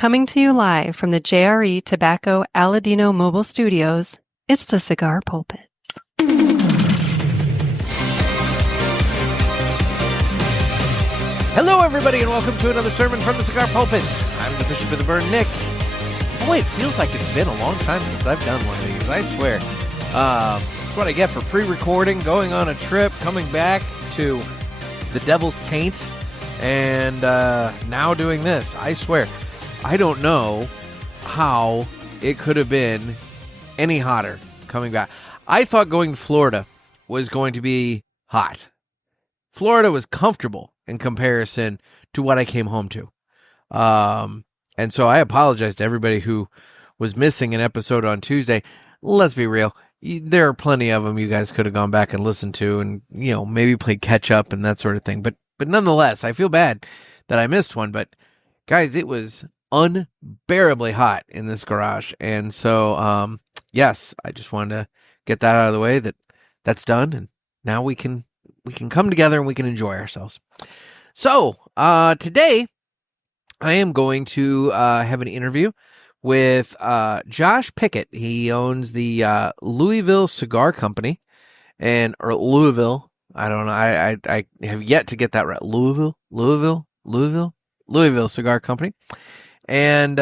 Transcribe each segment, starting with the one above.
Coming to you live from the JRE Tobacco Aladino Mobile Studios, it's the Cigar Pulpit. Hello, everybody, and welcome to another sermon from the Cigar Pulpit. I'm the Bishop of the Burn, Nick. Boy, it feels like it's been a long time since I've done one of these, I swear. That's what I get for pre-recording, going on a trip, coming back to the Devil's Taint, and now doing this. I swear, I don't know how it could have been any hotter coming back. I thought going to Florida was going to be hot. Florida was comfortable in comparison to what I came home to. And so I apologize to everybody who was missing an episode on Tuesday. Let's be real. There are plenty of them you guys could have gone back and listened to and, you know, maybe played catch up and that sort of thing. But nonetheless, I feel bad that I missed one. But guys, it was unbearably hot in this garage. And so, yes, I just wanted to get that out of the way that's done. And now we can come together and we can enjoy ourselves. So, today I am going to have an interview with Josh Pickett. He owns the Louisville Cigar Company, or Louisville. I don't know. I have yet to get that right. Louisville Cigar Company. And,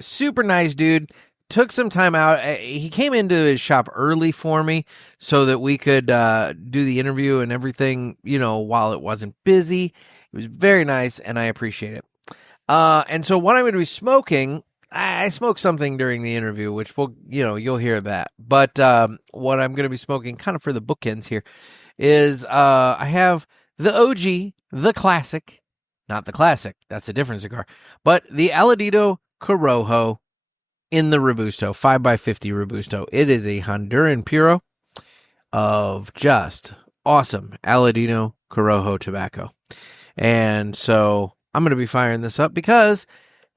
super nice dude. Took some time out. He came into his shop early for me so that we could do the interview and everything, while it wasn't busy. It was very nice, and I appreciate it. And so what I'm going to be smoking, I smoked something during the interview, which you'll hear that. But what I'm going to be smoking kind of for the bookends here is I have the OG, the classic, not the classic, that's a different cigar, but the Aladino Corojo in the Robusto, 5x50 Robusto. It is a Honduran Puro of just awesome Aladino Corojo tobacco. And so I'm going to be firing this up because,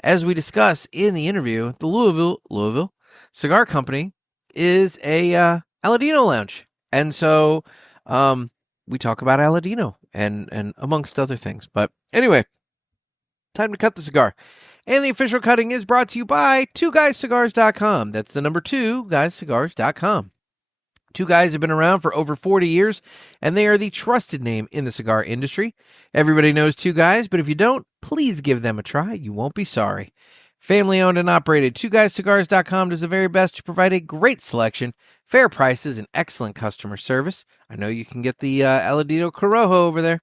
as we discuss in the interview, the Louisville Cigar Company is a Aladino lounge. And so we talk about Aladino and amongst other things. But anyway, time to cut the cigar. And the official cutting is brought to you by 2guyscigars.com. That's the number 2guyscigars.com. Two Guys have been around for over 40 years, and they are the trusted name in the cigar industry. Everybody knows Two Guys, but if you don't, please give them a try. You won't be sorry. Family owned and operated, 2guyscigars.com does the very best to provide a great selection, fair prices, and excellent customer service. I know you can get the Aladino Corojo over there.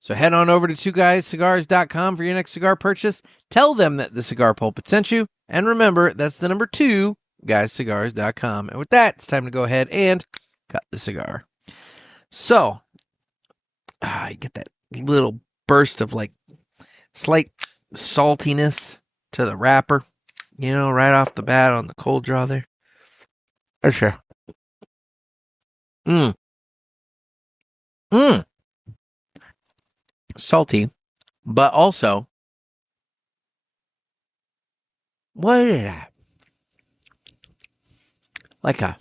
So head on over to 2guyscigars.com for your next cigar purchase. Tell them that the Cigar Pulpit sent you. And remember, that's the number 2guyscigars.com. And with that, it's time to go ahead and cut the cigar. So, you get that little burst of slight saltiness to the wrapper, right off the bat on the cold draw there. For sure. Salty, but also, what is that? Like a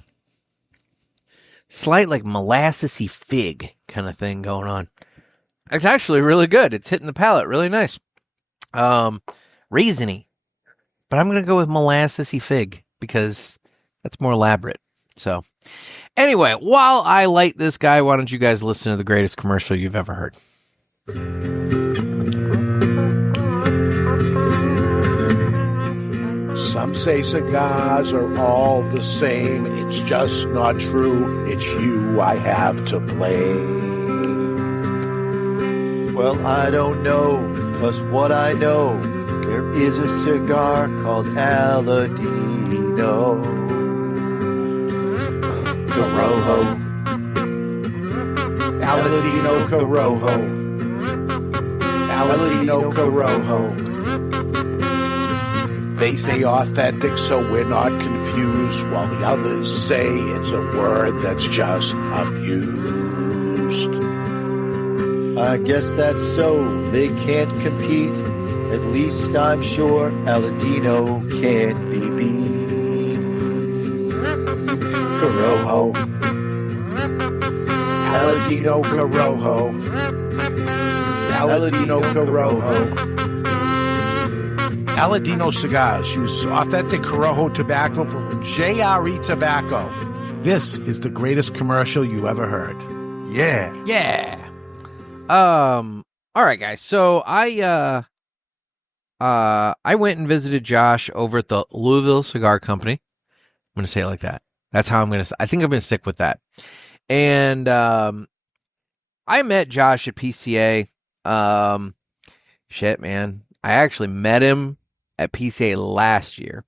slight, molassesy fig kind of thing going on. It's actually really good. It's hitting the palate really nice. Raisiny. But I'm going to go with molassesy fig because that's more elaborate. So, anyway, while I light this guy, why don't you guys listen to the greatest commercial you've ever heard? Some say cigars are all the same. It's just not true. It's you I have to blame. Well, I don't know, 'cause what I know, there is a cigar called Aladino Corojo. Aladino Corojo. Aladino Corojo. They say authentic, so we're not confused, while the others say it's a word that's just abused. I guess that's so. They can't compete. At least I'm sure Aladino can't be beat. Corojo. Aladino Corojo. Aladino Corojo. Aladino Cigars use authentic Corojo tobacco from JRE Tobacco. This is the greatest commercial you ever heard. Yeah. Yeah. All right, guys. So I went and visited Josh over at the Louisville Cigar Company. I'm going to say it like that. That's how I think I'm going to stick with that. And I met Josh at PCA. Shit, man. I actually met him at PCA last year.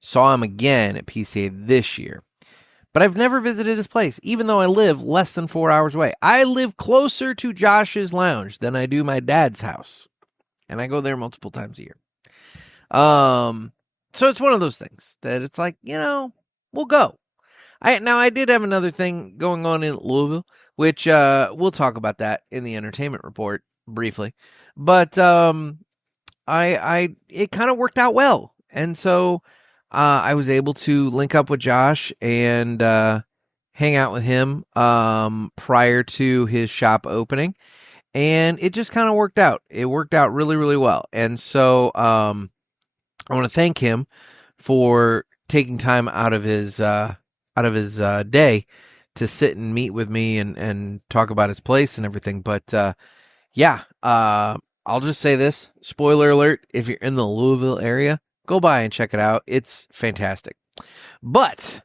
Saw him again at PCA this year. But I've never visited his place, even though I live less than 4 hours away. I live closer to Josh's lounge than I do my dad's house. And I go there multiple times a year. So it's one of those things that it's like, we'll go. I did have another thing going on in Louisville, which we'll talk about that in the entertainment report briefly. But it kind of worked out well. And so I was able to link up with Josh and hang out with him prior to his shop opening. And it just kind of worked out. It worked out really, really well. And so I want to thank him for taking time out of his day to sit and meet with me and talk about his place and everything. But I'll just say this. Spoiler alert, if you're in the Louisville area, go by and check it out. It's fantastic. But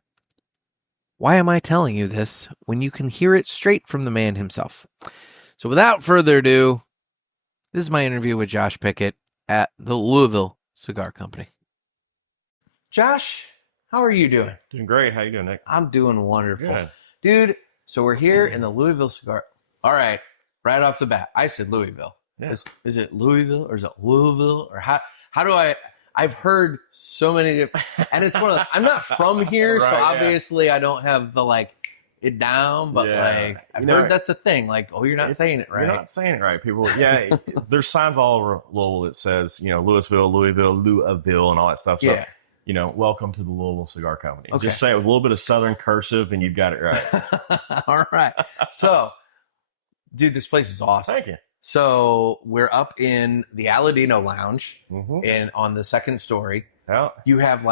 why am I telling you this when you can hear it straight from the man himself? So without further ado, this is my interview with Josh Pickett at the Louisville Cigar Company. Josh, how are you doing? Doing great. How you doing, Nick? I'm doing wonderful. Good. Dude, so we're here in the Louisville Cigar. All right, right off the bat, I said Louisville. Yeah. Is it Louisville or is it Louisville? Or how do I've heard so many different, and it's one of the, I'm not from here, Right, so yeah. obviously I don't have the it down, but Yeah. I've heard that's a thing. You're not saying it right. You're not saying it right, people. Yeah, there's signs all over Louisville that says, Louisville, Louisville, and all that stuff. So, Yeah. welcome to the Louisville Cigar Company. Okay. Just say it with a little bit of Southern cursive, and you've got it right. All right. So, dude, this place is awesome. Thank you. So we're up in the Aladino Lounge Mm-hmm. on the second story. Yeah. You have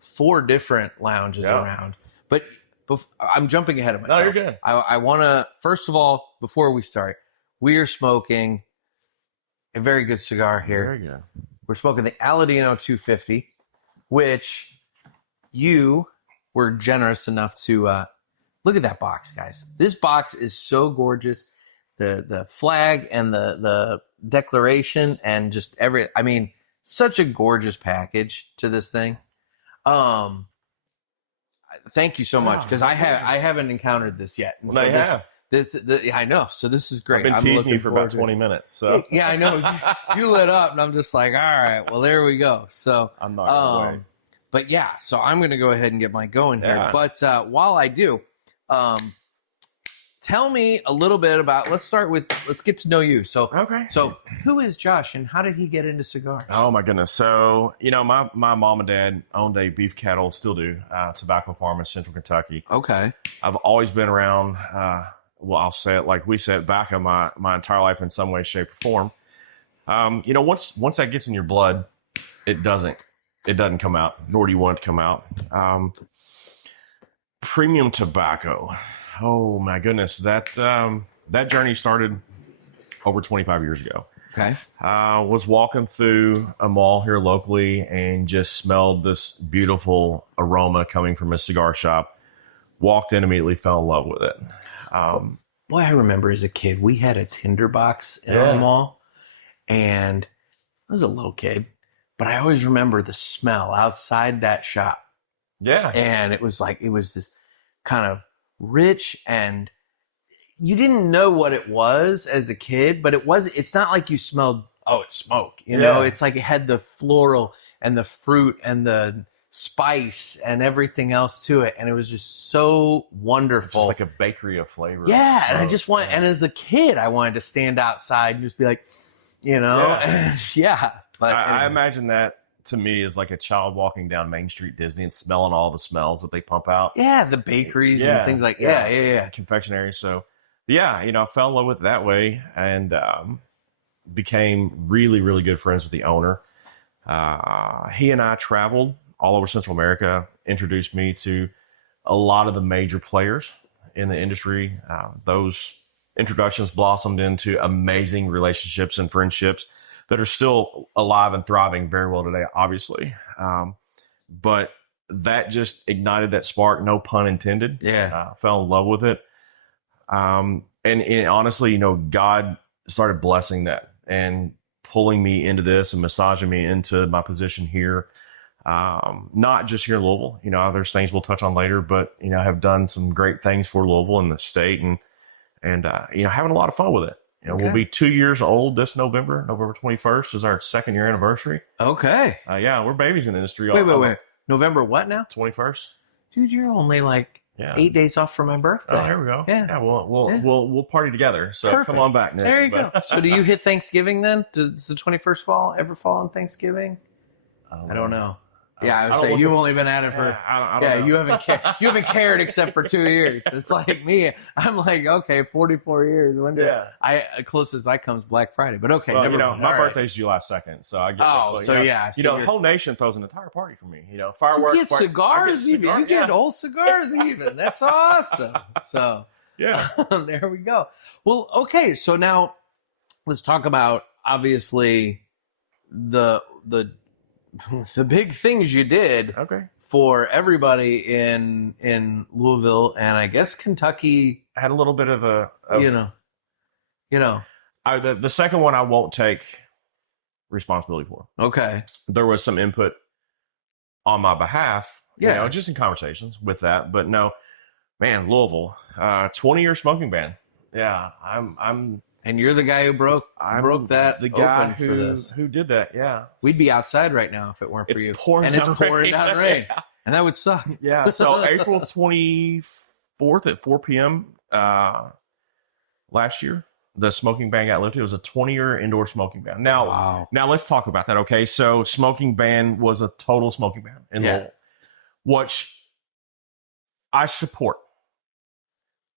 4 different lounges around. But I'm jumping ahead of myself. No, you're good. I want to, first of all, before we start, we are smoking a very good cigar here. Very good. We're smoking the Aladino 250, which you were generous enough to look at that box, guys. This box is so gorgeous. The flag and the declaration and just such a gorgeous package to this thing. Thank you so much, because I haven't encountered this yet. Well, I have. I know. So this is great. I've been teasing you for about 20 minutes. So Yeah, I know. You lit up, and I'm just like, all right, well, there we go. So I'm not going to wait. But yeah, so I'm going to go ahead and get mine going here. Yeah. But while I do, tell me a little bit about. Let's get to know you. So Okay. So who is Josh, and how did he get into cigars? Oh my goodness! So my mom and dad owned a beef cattle, still do, tobacco farm in Central Kentucky. Okay. I've always been around. I'll say it like we said, back in my entire life in some way, shape, or form. Once that gets in your blood, it doesn't come out, nor do you want it to come out. Premium tobacco. Oh my goodness, that journey started over 25 years ago. Okay. Was walking through a mall here locally and just smelled this beautiful aroma coming from a cigar shop. Walked in, immediately fell in love with it. Boy, I remember as a kid, we had a tinderbox in our mall, and I was a little kid, but I always remember the smell outside that shop. Yeah. And it was this kind of rich, and you didn't know what it was as a kid, but it's not like you smelled, it's smoke, it's like it had the floral and the fruit and the spice and everything else to it, and it was just so wonderful. It's just like a bakery of flavors. Yeah, and and as a kid, I wanted to stand outside and just be like, But I imagine that to me is like a child walking down Main Street Disney and smelling all the smells that they pump out. Yeah, the bakeries and things like confectionery. So I fell in love with it that way and became really, really good friends with the owner. He and I traveled all over Central America, introduced me to a lot of the major players in the industry. Those introductions blossomed into amazing relationships and friendships that are still alive and thriving very well today, obviously. But that just ignited that spark, no pun intended. Yeah. Fell in love with it. And honestly, God started blessing that and pulling me into this and massaging me into my position here. Not just here in Louisville, there's things we'll touch on later, but, I have done some great things for Louisville and the state and having a lot of fun with it. We'll be 2 years old this November 21st is our 2nd year anniversary. Okay. Yeah, we're babies in the industry. Wait. November what now? 21st. Dude, you're only like 8 days off from my birthday. Oh, there we go. Yeah. We'll party together. So Perfect. Come on back, Nick. There you go. So do you hit Thanksgiving then? Does the 21st ever fall on Thanksgiving? I don't know. Yeah, I would say you've only been at it for. I don't know. You haven't cared. You haven't cared except for 2 years. It's like me. I'm like, okay, 44 years. When do closest I comes Black Friday, but okay. Well, never mind. my birthday's July 2nd, so I get. So the whole nation throws an entire party for me. Fireworks. You get cigars even. You get old cigars even. That's awesome. So yeah, there we go. Well, okay. So now let's talk about obviously the big things you did for everybody in Louisville and I guess Kentucky. I had a little bit of the second one I won't take responsibility for. Okay. There was some input on my behalf, just in conversations with that, but no, man, Louisville, 20-year smoking ban. Yeah, I'm and you're the guy who broke that. The guy open for this. who did that. Yeah, we'd be outside right now if it weren't for you. It's pouring down rain, and that would suck. Yeah. So April 24th at 4 p.m. Last year, the smoking ban got lifted. It was a 20-year indoor smoking ban. Now let's talk about that. Okay, so smoking ban was a total smoking ban in Louisville, which I support.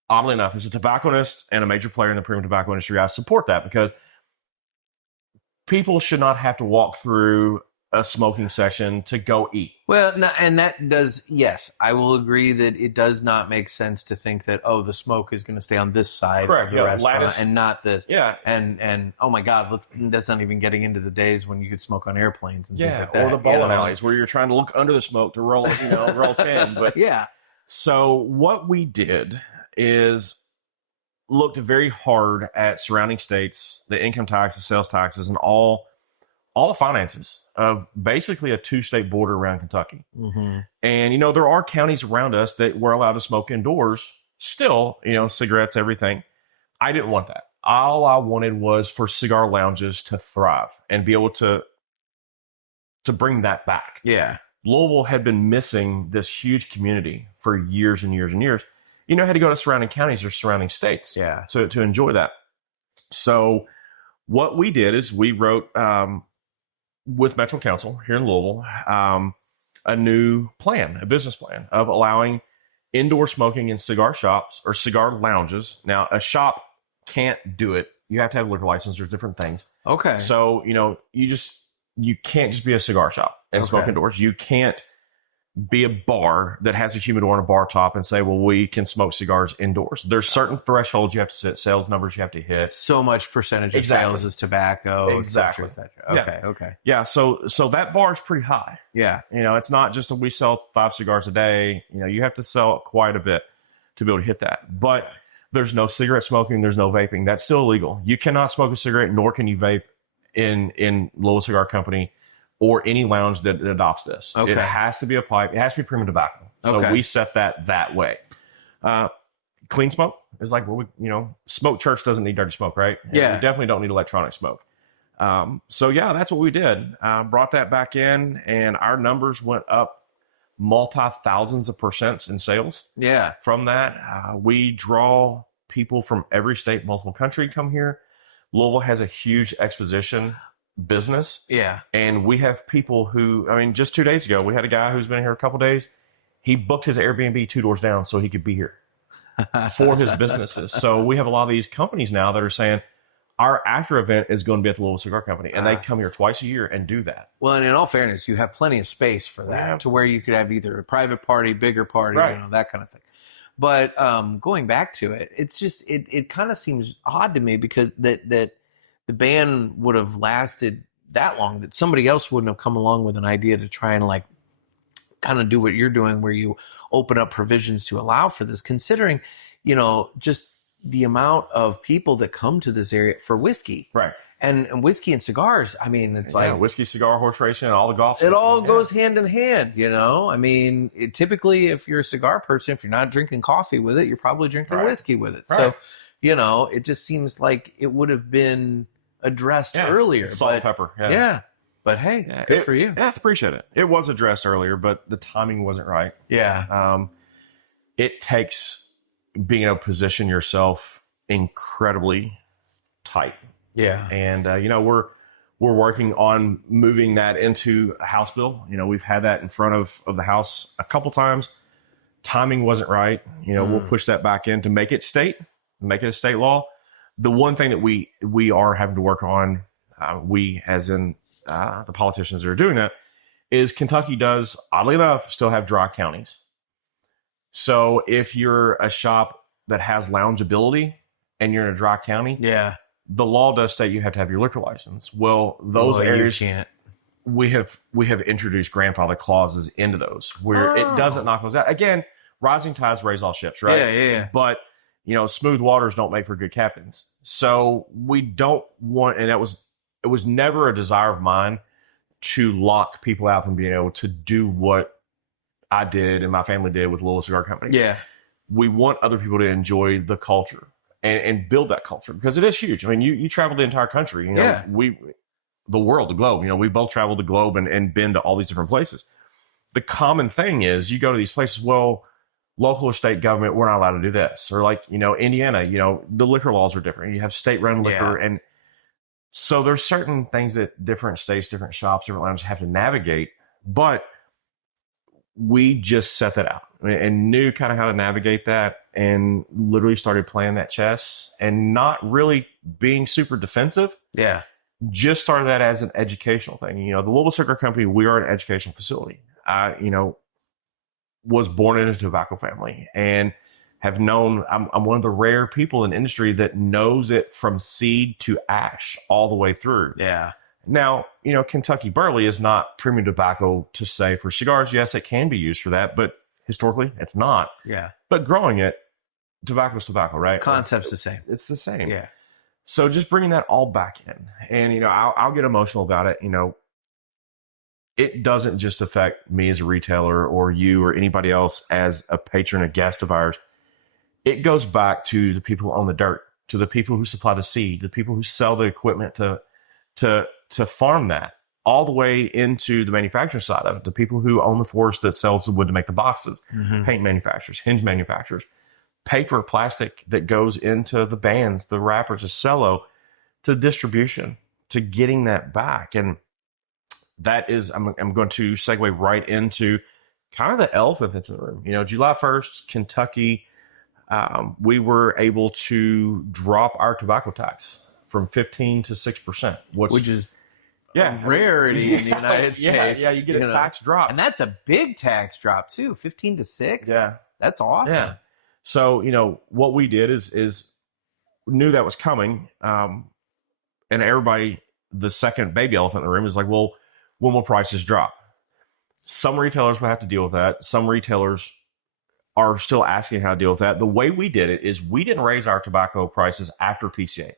Oddly enough, as a tobacconist and a major player in the premium tobacco industry, I support that because people should not have to walk through a smoking section to go eat. Well, no, and that does, yes, I will agree that it does not make sense to think that, the smoke is going to stay on this side of the restaurant and not this. Yeah. And oh my God, that's not even getting into the days when you could smoke on airplanes and things like that. Or the bowling alleys where you're trying to look under the smoke to roll 10. But yeah. So what we did is looked very hard at surrounding states, the income taxes, sales taxes, and all the finances of basically a 2-state border around Kentucky. Mm-hmm. And, there are counties around us that we're allowed to smoke indoors still, cigarettes, everything. I didn't want that. All I wanted was for cigar lounges to thrive and be able to bring that back. Yeah. Louisville had been missing this huge community for years and years and years. Had to go to surrounding counties or surrounding states to enjoy that. So what we did is we wrote with Metro Council here in Louisville a new plan, a business plan of allowing indoor smoking in cigar shops or cigar lounges. Now, a shop can't do it. You have to have a liquor license. There's different things. Okay. So, you can't just be a cigar shop and smoke indoors. You can't be a bar that has a humidor and a bar top and say, well, we can smoke cigars indoors. There's certain thresholds you have to set, sales numbers you have to hit. So much percentage of sales is tobacco, exactly. et cetera. Okay. Yeah, so that bar is pretty high. Yeah. It's not just we sell 5 cigars a day. You have to sell quite a bit to be able to hit that. But there's no cigarette smoking. There's no vaping. That's still illegal. You cannot smoke a cigarette, nor can you vape in Louisville Cigar Company or any lounge that adopts this. Okay. It has to be a pipe. It has to be premium tobacco. So we set that way. Clean smoke is like, smoke church doesn't need dirty smoke, right? Yeah. You definitely don't need electronic smoke. So that's what we did. Brought that back in, and our numbers went up multi-thousands of % in sales. Yeah. From that, we draw people from every state, multiple country come here. Louisville has a huge exposition business. Yeah. And we have people who, just 2 days ago, we had a guy who's been here a couple days. He booked his Airbnb 2 doors down so he could be here for his businesses. So we have a lot of these companies now that are saying, our after event is going to be at the Louisville Cigar Company, and they come here twice a year and do that. Well, and in all fairness, you have plenty of space for that to where you could have either a private party, bigger party, that kind of thing. But going back to it, it's just it kind of seems odd to me because that the ban would have lasted that long, that somebody else wouldn't have come along with an idea to try and like kind of do what you're doing, where you open up provisions to allow for this, considering, just the amount of people that come to this area for whiskey. Right. And whiskey and cigars, I mean, it's like whiskey, cigar, horse racing, and all the golf. It all goes hand in hand, I mean, typically, if you're a cigar person, if you're not drinking coffee with it, you're probably drinking whiskey with it. Right. So, it just seems like it would have been addressed earlier. Salt and pepper. Yeah. But hey, good for you. Yeah, I appreciate it. It was addressed earlier, but the timing wasn't right. Yeah. It takes being able to position yourself incredibly tight. Yeah. And, we're working on moving that into a House bill. We've had that in front of the House a couple times. Timing wasn't right. We'll push that back in to make it a state law. The one thing that we are having to work on, we as in the politicians that are doing that, is Kentucky does, oddly enough, still have dry counties. So if you're a shop that has loungeability and you're in a dry county, the law does state you have to have your liquor license. Well, those areas, we have introduced grandfather clauses into those where it doesn't knock those out. Again, rising tides raise all ships, right? Yeah. But smooth waters don't make for good captains. So we don't want, and it was never a desire of mine to lock people out from being able to do what I did and my family did with Louisville Cigar Company. Yeah. We want other people to enjoy the culture and build that culture, because it is huge. I mean, you travel the entire country, the world, the globe, we both traveled the globe and been to all these different places. The common thing is you go to these places, well, local or state government, we're not allowed to do this. Or like, Indiana, the liquor laws are different. You have state-run liquor. And so there's certain things that different states, different shops, different lounges have to navigate. But we just set that out and knew kind of how to navigate that, and literally started playing that chess and not really being super defensive. Yeah. Just started that as an educational thing. The Louisville Cigar Company, we are an educational facility. Was born in a tobacco family and have known, I'm one of the rare people in the industry that knows it from seed to ash all the way through. Yeah. Now, Kentucky Burley is not premium tobacco to say for cigars. Yes, it can be used for that, but historically it's not. Yeah. But growing it, tobacco's tobacco, right? Concept's the same. It's the same. Yeah. So just bringing that all back in, and, I'll get emotional about it. It doesn't just affect me as a retailer or you or anybody else as a patron, a guest of ours. It goes back to the people on the dirt, to the people who supply the seed, the people who sell the equipment to farm that, all the way into the manufacturing side of it, the people who own the forest that sells the wood to make the boxes, paint manufacturers, hinge manufacturers, paper, plastic that goes into the bands, the wrappers, the cello, to distribution, to getting that back. And that is, I'm going to segue right into kind of the elephant that's in the room. July 1st, Kentucky, we were able to drop our tobacco tax from 15 to 6%, which is a rarity in the United States. Yeah, you get a tax drop. And that's a big tax drop too, 15 to 6. Yeah. That's awesome. Yeah. So, what we did is knew that was coming. And everybody, the second baby elephant in the room is like, well, when will prices drop? Some retailers will have to deal with that. Some retailers are still asking how to deal with that. The way we did it is we didn't raise our tobacco prices after PCA,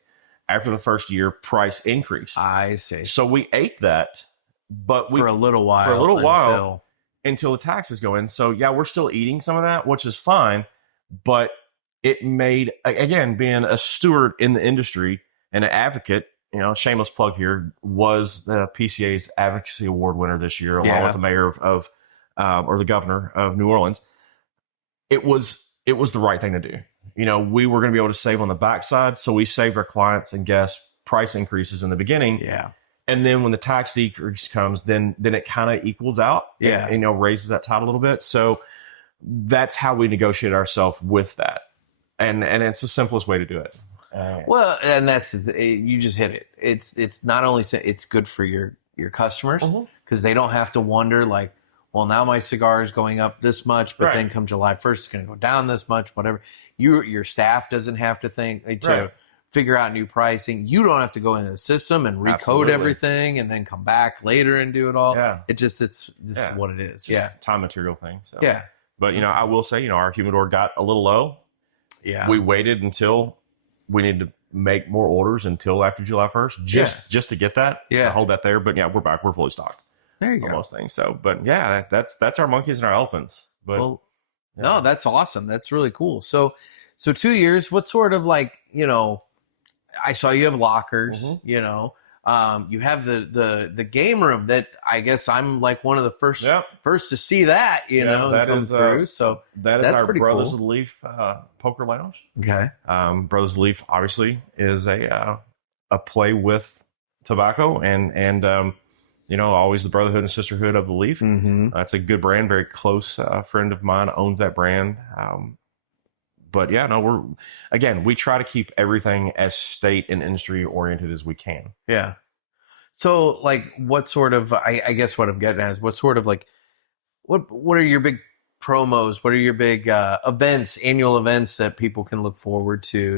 after the first year price increase. I see. So we ate that, but for a little while until the taxes go in. So yeah, we're still eating some of that, which is fine, but it made, again, being a steward in the industry and an advocate, shameless plug here, was the PCA's Advocacy Award winner this year, along with the mayor of or the governor of New Orleans. It was the right thing to do. We were going to be able to save on the backside, so we saved our clients and guests price increases in the beginning. Yeah. And then when the tax decrease comes, then it kind of equals out. Yeah. And, raises that tide a little bit. So that's how we negotiate ourselves with that. And it's the simplest way to do it. Well, and that's you just hit it. It's not only it's good for your customers because they don't have to wonder like, well, now my cigar is going up this much, but then come July 1st, it's going to go down this much, whatever. Your staff doesn't have to think to figure out new pricing. You don't have to go into the system and recode everything and then come back later and do it all. Yeah. It's just what it is. Just time material thing. So. Yeah. But, I will say, our humidor got a little low. Yeah. We waited until we needed to make more orders until after July 1st just to get that, to hold that there. But, we're back. We're fully stocked. There you go. Most things. So, but that's our monkeys and our elephants. But no, that's awesome. That's really cool. So 2 years. What sort of like I saw you have lockers. You have the game room that I guess I'm like one of the first to see that. That come through. So that's our Brothers of the Leaf poker lounge. Okay. Brothers of the Leaf obviously is a play with tobacco and always the brotherhood and sisterhood of the leaf. That's a good brand. Very close friend of mine owns that brand. But we try to keep everything as state and industry oriented as we can. Yeah. So like what sort of, I guess what I'm getting at is what sort of like, what are your big promos? What are your big events, annual events that people can look forward to?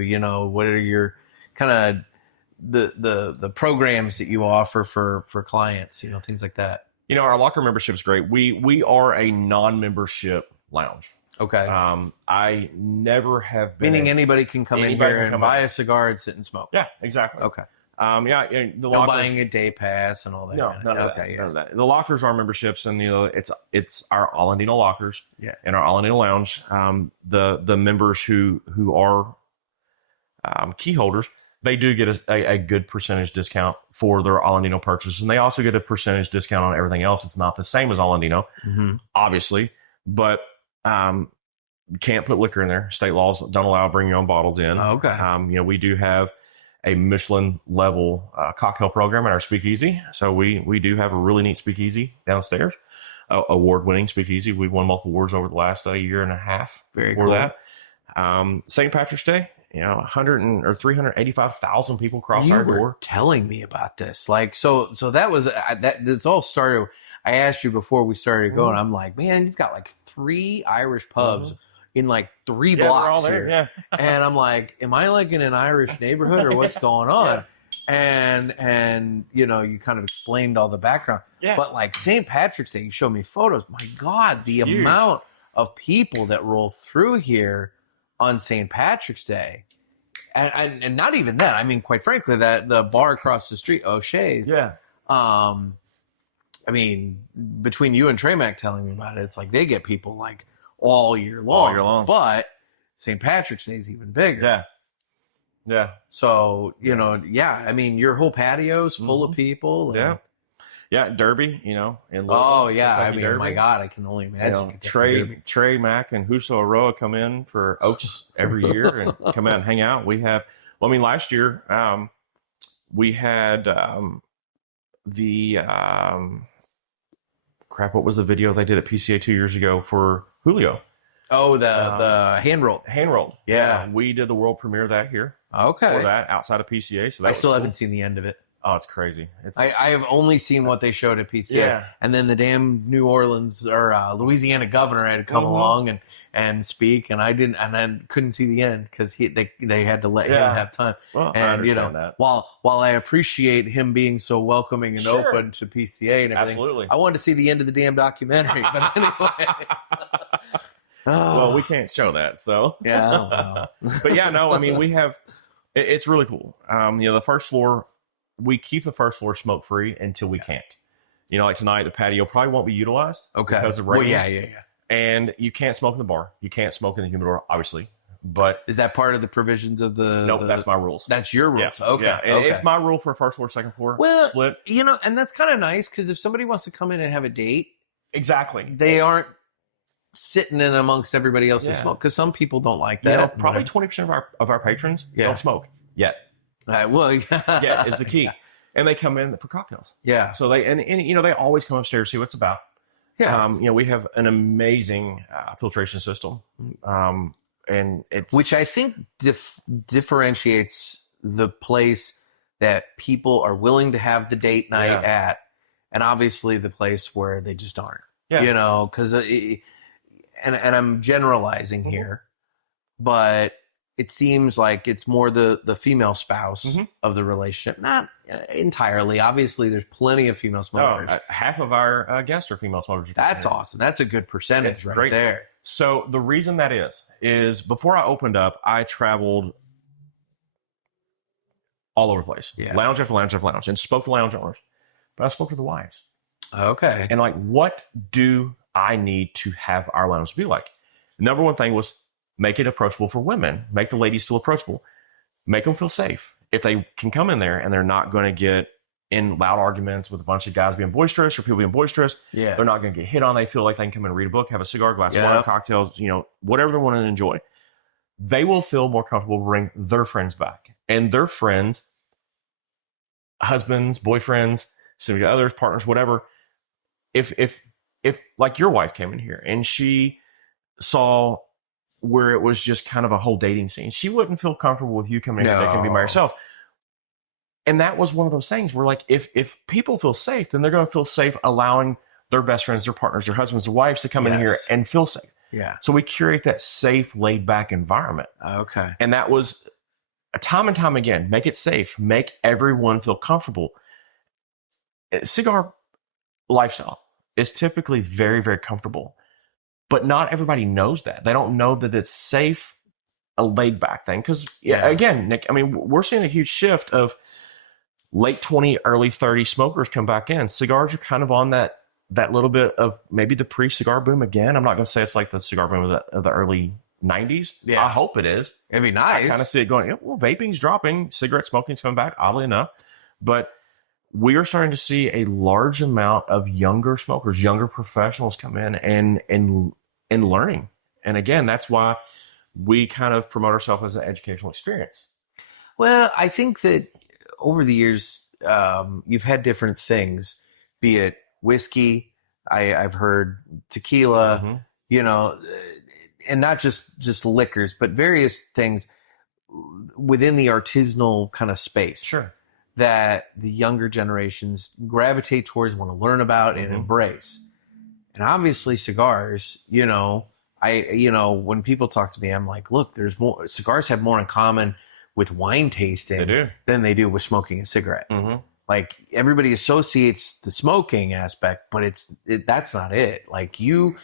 What are your kind of the programs that you offer for clients, things like that. Our locker membership is great. We are a non-membership lounge. Okay. I never have been. Meaning anybody can come in here and buy a cigar and sit and smoke. Yeah, exactly. Okay. The no lockers, buying a day pass and all that. No, none of that. The lockers are memberships, and it's our Aladino lockers. Yeah. In our Aladino lounge, the members who are key holders, they do get a good percentage discount for their Aladino purchase, and they also get a percentage discount on everything else. It's not the same as Aladino, obviously, but you can't put liquor in there. State laws don't allow bring your own bottles in. Oh, okay. We do have a Michelin level cocktail program at our speakeasy, so we do have a really neat speakeasy downstairs, award winning speakeasy. We've won multiple awards over the last year and a half. Very cool. That St. Patrick's Day. 385,000 people crossed our door. You were telling me about this. Like, so that was, that's all started. I asked you before we started going, I'm like, man, you've got like 3 Irish pubs in like 3 blocks we're all there, here. And I'm like, am I like in an Irish neighborhood or what's going on? And you kind of explained all the background. But like St. Patrick's Day, you showed me photos. My God, the amount of people that roll through here on St. Patrick's Day. And not even that. I mean, quite frankly, that the bar across the street, O'Shea's. Yeah. I mean, between you and Trey Mac telling me about it, it's like they get people like all year long. But St. Patrick's Day is even bigger. Yeah. Yeah. So, I mean, your whole patio's full of people. And, yeah, Derby, in Louisville. Oh, yeah. Kentucky I mean, Derby. my God, I can only imagine. Trey Mac and Huso Aroa come in for Oaks every year and come out and hang out. We have, last year, we had what was the video they did at PCA 2 years ago for Julio? Oh, the hand rolled. Hand rolled. Yeah. We did the world premiere that here. Okay. For that outside of PCA. So I still haven't seen the end of it. Oh, it's crazy. I have only seen what they showed at PCA, and then the damn New Orleans or Louisiana governor had to come along and speak, and I couldn't see the end because they had to let him have time. Well, and I understand that. while I appreciate him being so welcoming and open to PCA and everything, absolutely. I wanted to see the end of the damn documentary. But anyway, well, we can't show that, so Well. But I mean, we have. It's really cool. The first floor. We keep the first floor smoke free until we can't. Like tonight, the patio probably won't be utilized because of rain. Well, yeah. And you can't smoke in the bar. You can't smoke in the humidor, obviously. But is that part of the provisions of the? Nope, that's my rules. That's your rules. Yeah, okay. And it's my rule for first floor, second floor split. And that's kind of nice because if somebody wants to come in and have a date, exactly, they aren't sitting in amongst everybody else's smoke because some people don't like that. Probably 20% of our patrons don't smoke yet. Yeah, is the key. And they come in for cocktails. Yeah. So they they always come upstairs to see what it's about. Yeah. We have an amazing filtration system. and it's which I think differentiates the place that people are willing to have the date night at, and obviously the place where they just aren't. Yeah. You know, because and I'm generalizing here, but it seems like it's more the female spouse of the relationship. Not entirely. Obviously, there's plenty of female smokers. Half of our guests are female smokers. That's awesome. That's a good percentage. It's right there. So the reason that is before I opened up, I traveled all over the place. Yeah. Lounge after lounge after lounge, and spoke to lounge owners. But I spoke to the wives. Okay. And like, what do I need to have our lounge be like? Number one thing was make it approachable for women. Make the ladies feel approachable. Make them feel safe. If they can come in there and they're not going to get in loud arguments with a bunch of guys being boisterous or people being boisterous, they're not going to get hit on. They feel like they can come in and read a book, have a cigar, glass of wine, cocktails, you know, whatever they want to enjoy. They will feel more comfortable to bring their friends back, and their friends, husbands, boyfriends, significant others, partners, whatever. If like your wife came in here and she saw where it was just kind of a whole dating scene, she wouldn't feel comfortable with you coming in here and be by yourself. And that was one of those things where, like, if people feel safe, then they're going to feel safe allowing their best friends, their partners, their husbands, their wives to come in here and feel safe. Yeah. So we curate that safe, laid back environment. Okay. And that was time and time again, make it safe, make everyone feel comfortable. Cigar lifestyle is typically very, very comfortable, but not everybody knows that. They don't know that it's safe, a laid back thing. Because again, Nick, I mean, we're seeing a huge shift of late 20, early 30 smokers come back in. Cigars are kind of on that little bit of maybe the pre-cigar boom again. I'm not going to say it's like the cigar boom of the early 90s. Yeah. I hope it is. It'd be nice. I kind of see it going, well, vaping's dropping, cigarette smoking's coming back, oddly enough. But we are starting to see a large amount of younger smokers, younger professionals come in and learning. And again, that's why we kind of promote ourselves as an educational experience. Well, I think that over the years, you've had different things, be it whiskey, I've heard tequila, you know, and not just liquors, but various things within the artisanal kind of space. Sure. That the younger generations gravitate towards, want to learn about and embrace. And obviously cigars, you know, when people talk to me, I'm like, look, there's more, cigars have more in common with wine tasting than they do with smoking a cigarette. Like, everybody associates the smoking aspect, but that's not it. Like, you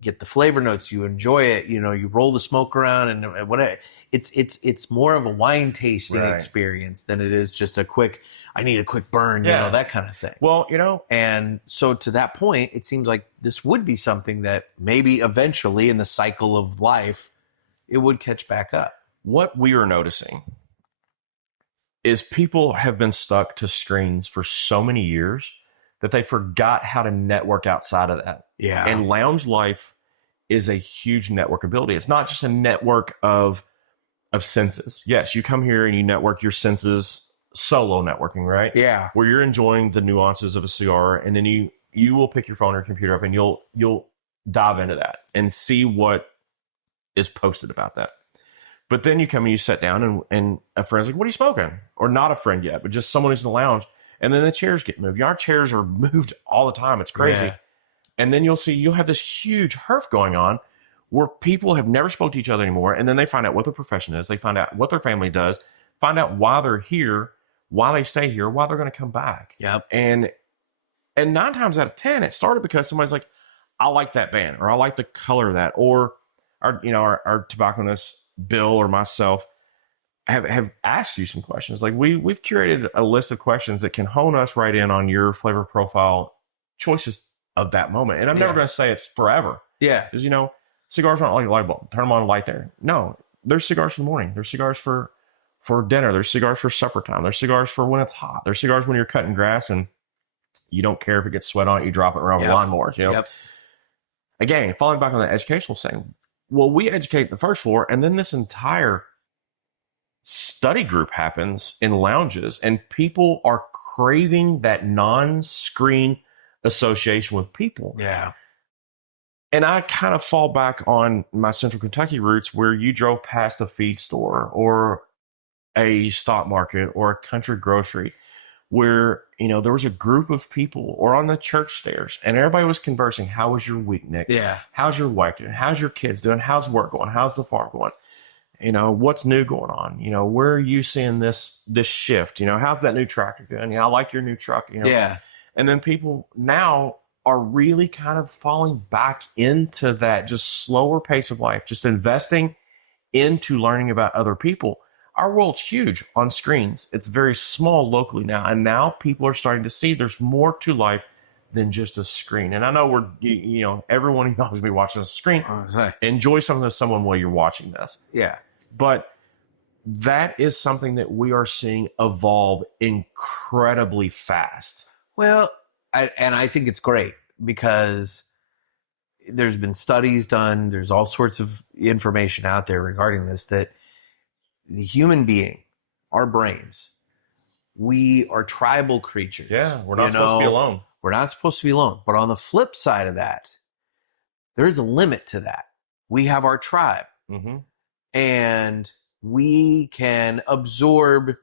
get the flavor notes, you enjoy it, you know, you roll the smoke around and whatever. It's more of a wine tasting experience than it is just I need a quick burn, you know, that kind of thing. Well, you know, and so to that point, it seems like this would be something that maybe eventually in the cycle of life, it would catch back up. What we are noticing is people have been stuck to screens for so many years that they forgot how to network outside of that. Yeah. And lounge life is a huge network ability. It's not just a network of senses. Yes, you come here and you network your senses, solo networking, right? Yeah. Where you're enjoying the nuances of a cigar, and then you will pick your phone or computer up and you'll dive into that and see what is posted about that. But then you come and you sit down and a friend's like, what are you smoking? Or not a friend yet, but just someone who's in the lounge. And then the chairs get moved. Our chairs are moved all the time. It's crazy. Yeah. And then you'll have this huge herf going on where people have never spoke to each other anymore. And then they find out what their profession is. They find out what their family does, find out why they're here, why they stay here, why they're going to come back. Yep. And 9 times out of 10, it started because somebody's like, I like that band, or I like the color of that, or our tobacconist Bill or myself have asked you some questions. Like we've curated a list of questions that can hone us right in on your flavor profile choices of that moment. And I'm never going to say it's forever. Yeah. Because, you know, cigars aren't like a light bulb. Turn them on, light there. No, there's cigars for the morning. There's cigars for dinner. There's cigars for supper time. There's cigars for when it's hot. There's cigars when you're cutting grass and you don't care if it gets sweat on it. You drop it around the lawnmowers, you know. Yep. Again, falling back on the educational thing. Well, we educate the first floor, and then this entire study group happens in lounges, and people are craving that non-screen association with people. Yeah. And I kind of fall back on my Central Kentucky roots where you drove past a feed store or a stock market or a country grocery where, you know, there was a group of people or on the church stairs and everybody was conversing. How was your week, Nick? Yeah. How's your wife doing? How's your kids doing? How's work going? How's the farm going? You know, what's new going on? You know, where are you seeing this shift? You know, how's that new tractor doing? You know, I like your new truck. You know? Yeah. And then people now are really kind of falling back into that just slower pace of life, just investing into learning about other people. Our world's huge on screens. It's very small locally now. And now people are starting to see there's more to life than just a screen. And I know you know, everyone who's going to be watching a screen, enjoy something with someone while you're watching this. Yeah. But that is something that we are seeing evolve incredibly fast. Well, I think it's great because there's been studies done. There's all sorts of information out there regarding this, that the human being, our brains, we are tribal creatures. Yeah, we're not supposed to be alone. We're not supposed to be alone. But on the flip side of that, there's a limit to that. We have our tribe. Mm-hmm. And we can absorb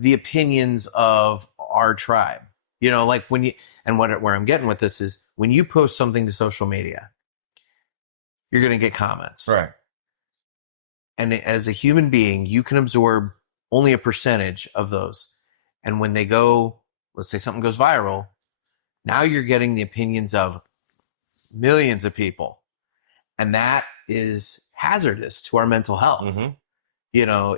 the opinions of our tribe. You know, like when you, and where I'm getting with this is when you post something to social media, you're going to get comments. Right. And as a human being, you can absorb only a percentage of those. And when they go, let's say something goes viral, now you're getting the opinions of millions of people. And that is hazardous to our mental health. Mm-hmm. You know,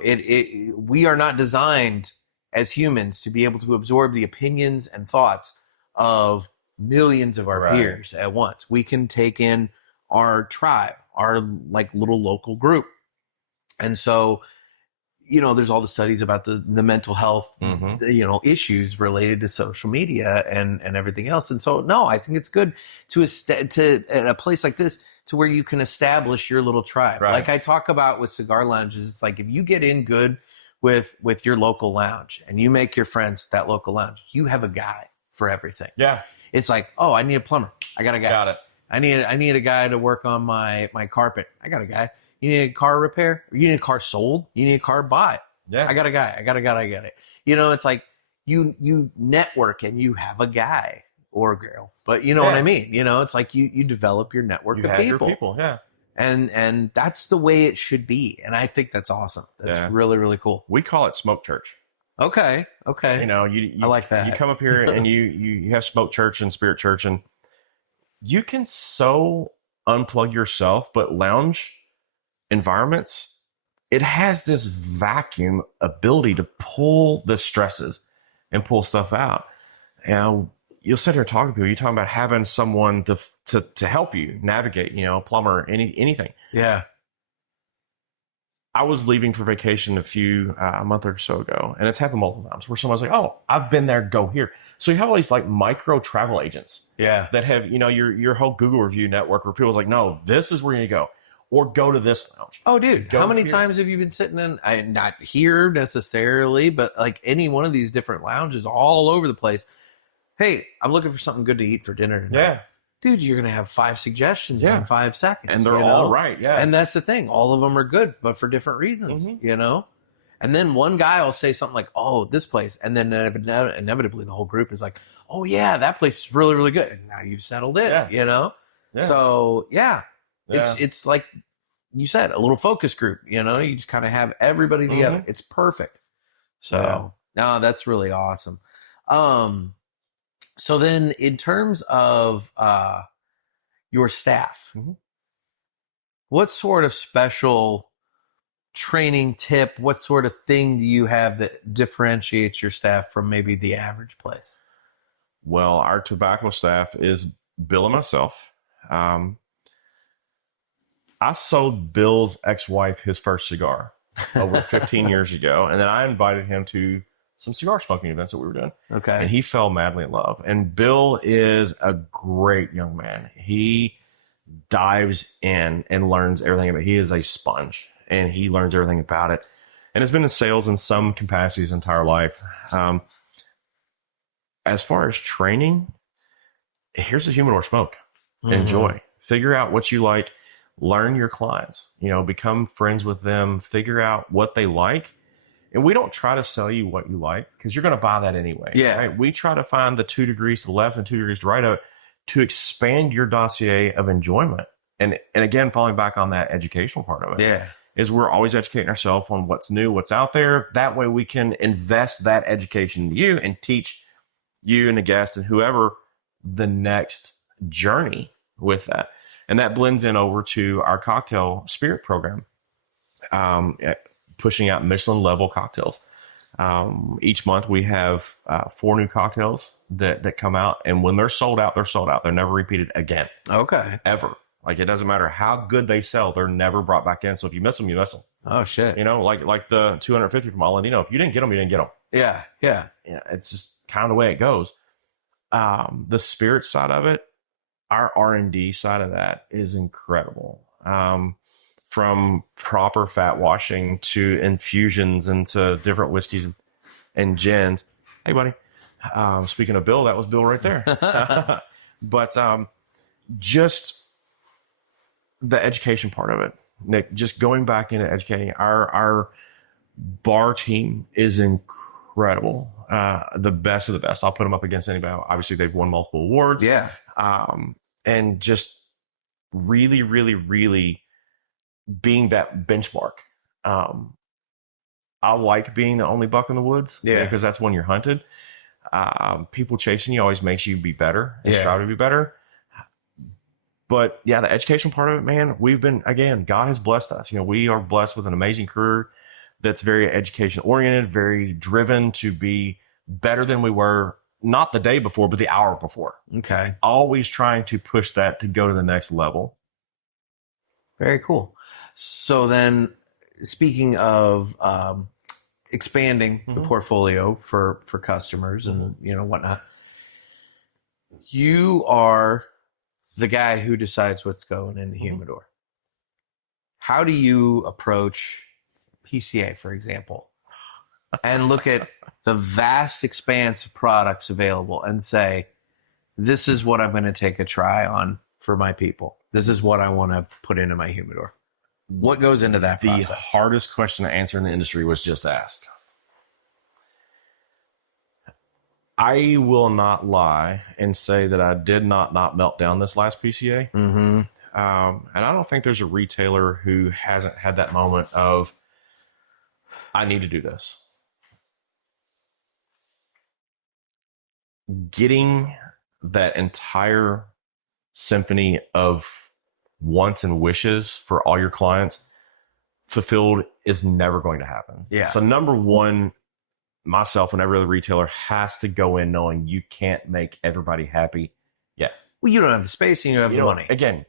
we are not designed as humans to be able to absorb the opinions and thoughts of millions of our peers at once. We can take in our tribe, our like little local group. And so, you know, there's all the studies about the mental health, you know, issues related to social media and everything else. And so, no, I think it's good to at a place like this to where you can establish your little tribe. Right. Like I talk about with cigar lounges, it's like if you get in good with your local lounge and you make your friends at that local lounge, you have a guy for everything. Yeah. It's like, oh, I need a plumber. I got a guy. Got it. I need a guy to work on my carpet. I got a guy. You need a car repair? Or you need a car sold? You need a car buy? Yeah. I got a guy. I got it. You know, it's like you network and you have a guy or a girl. But you know what I mean? You know, it's like you develop your network of people. Your people, yeah. And that's the way it should be. And I think that's awesome. That's really, really cool. We call it smoke church. Okay. You know, I like that. You come up here and you have smoke church and spirit church, and you can so unplug yourself, but lounge environments, it has this vacuum ability to pull the stresses and pull stuff out. And you'll sit here and talk to people. You're talking about having someone to help you navigate, you know, plumber, anything. Yeah. I was leaving for vacation a month or so ago, and it's happened multiple times where someone's like, "Oh, I've been there. Go here." So you have all these like micro travel agents, that have, you know, your whole Google review network where people's like, "No, this is where you need to go," or "Go to this lounge." Oh, dude, how many here. times have you been sitting in? Not here necessarily, but like any one of these different lounges all over the place. Hey, I'm looking for something good to eat for dinner tonight. Yeah. Dude, you're going to have 5 suggestions in 5 seconds. And they're all right, yeah. And that's the thing. All of them are good, but for different reasons, you know? And then one guy will say something like, oh, this place. And then inevitably the whole group is like, oh, yeah, that place is really, really good. And now you've settled in, you know? Yeah. So, it's like you said, a little focus group, you know? You just kind of have everybody together. It's perfect. So, no, that's really awesome. So then in terms of your staff, what sort of special training tip, what sort of thing do you have that differentiates your staff from maybe the average place? Well, our tobacco staff is Bill and myself. I sold Bill's ex-wife his first cigar over 15 years ago, and then I invited him to some cigar smoking events that we were doing. Okay. And he fell madly in love. And Bill is a great young man. He dives in and learns everything about it. He is a sponge, and he learns everything about it. And has been in sales in some capacity his entire life. As far as training, here's the humidor smoke. Enjoy. Figure out what you like. Learn your clients. Become friends with them. Figure out what they like. And we don't try to sell you what you like because you're going to buy that anyway. Yeah. Right? We try to find the 2 degrees to the left and 2 degrees to the right of it to expand your dossier of enjoyment. And again, falling back on that educational part of it. Yeah. Is we're always educating ourselves on what's new, what's out there. That way we can invest that education in you and teach you and the guest and whoever the next journey with that. And that blends in over to our cocktail spirit program, pushing out Michelin level cocktails. Each month we have 4 new cocktails that come out. And when they're sold out, they're sold out. They're never repeated again. Okay. Ever. Like, it doesn't matter how good they sell, they're never brought back in. So if you miss them, you miss them. Oh, shit. Like the 250 from Aladino. If you didn't get them, you didn't get them. Yeah. Yeah. Yeah, it's just kind of the way it goes. The spirit side of it, our R&D side of that is incredible. From proper fat washing to infusions into different whiskeys and gins. Hey, buddy. Speaking of Bill, that was Bill right there. But just the education part of it, Nick, just going back into educating our bar team is incredible. The best of the best. I'll put them up against anybody. Obviously, they've won multiple awards. Yeah. And just really, really, really being that benchmark. I like being the only buck in the woods. Yeah. Because that's when you're hunted. People chasing you always makes you be better and strive to be better. But yeah, the education part of it, man, God has blessed us. We are blessed with an amazing crew that's very education oriented, very driven to be better than we were, not the day before, but the hour before. Okay. Always trying to push that to go to the next level. Very cool. So then, speaking of expanding the portfolio for customers and whatnot, you are the guy who decides what's going in the humidor. How do you approach PCA, for example, and look at the vast expanse of products available and say, this is what I'm going to take a try on for my people. This is what I want to put into my humidor. What goes into that process? The hardest question to answer in the industry was just asked. I will not lie and say that I did not melt down this last PCA. Mm-hmm. And I don't think there's a retailer who hasn't had that moment of, I need to do this. Getting that entire symphony of wants and wishes for all your clients fulfilled is never going to happen. Yeah. So number one, myself and every other retailer has to go in knowing you can't make everybody happy. Yeah. Well, you don't have the space and you don't have the money. Again,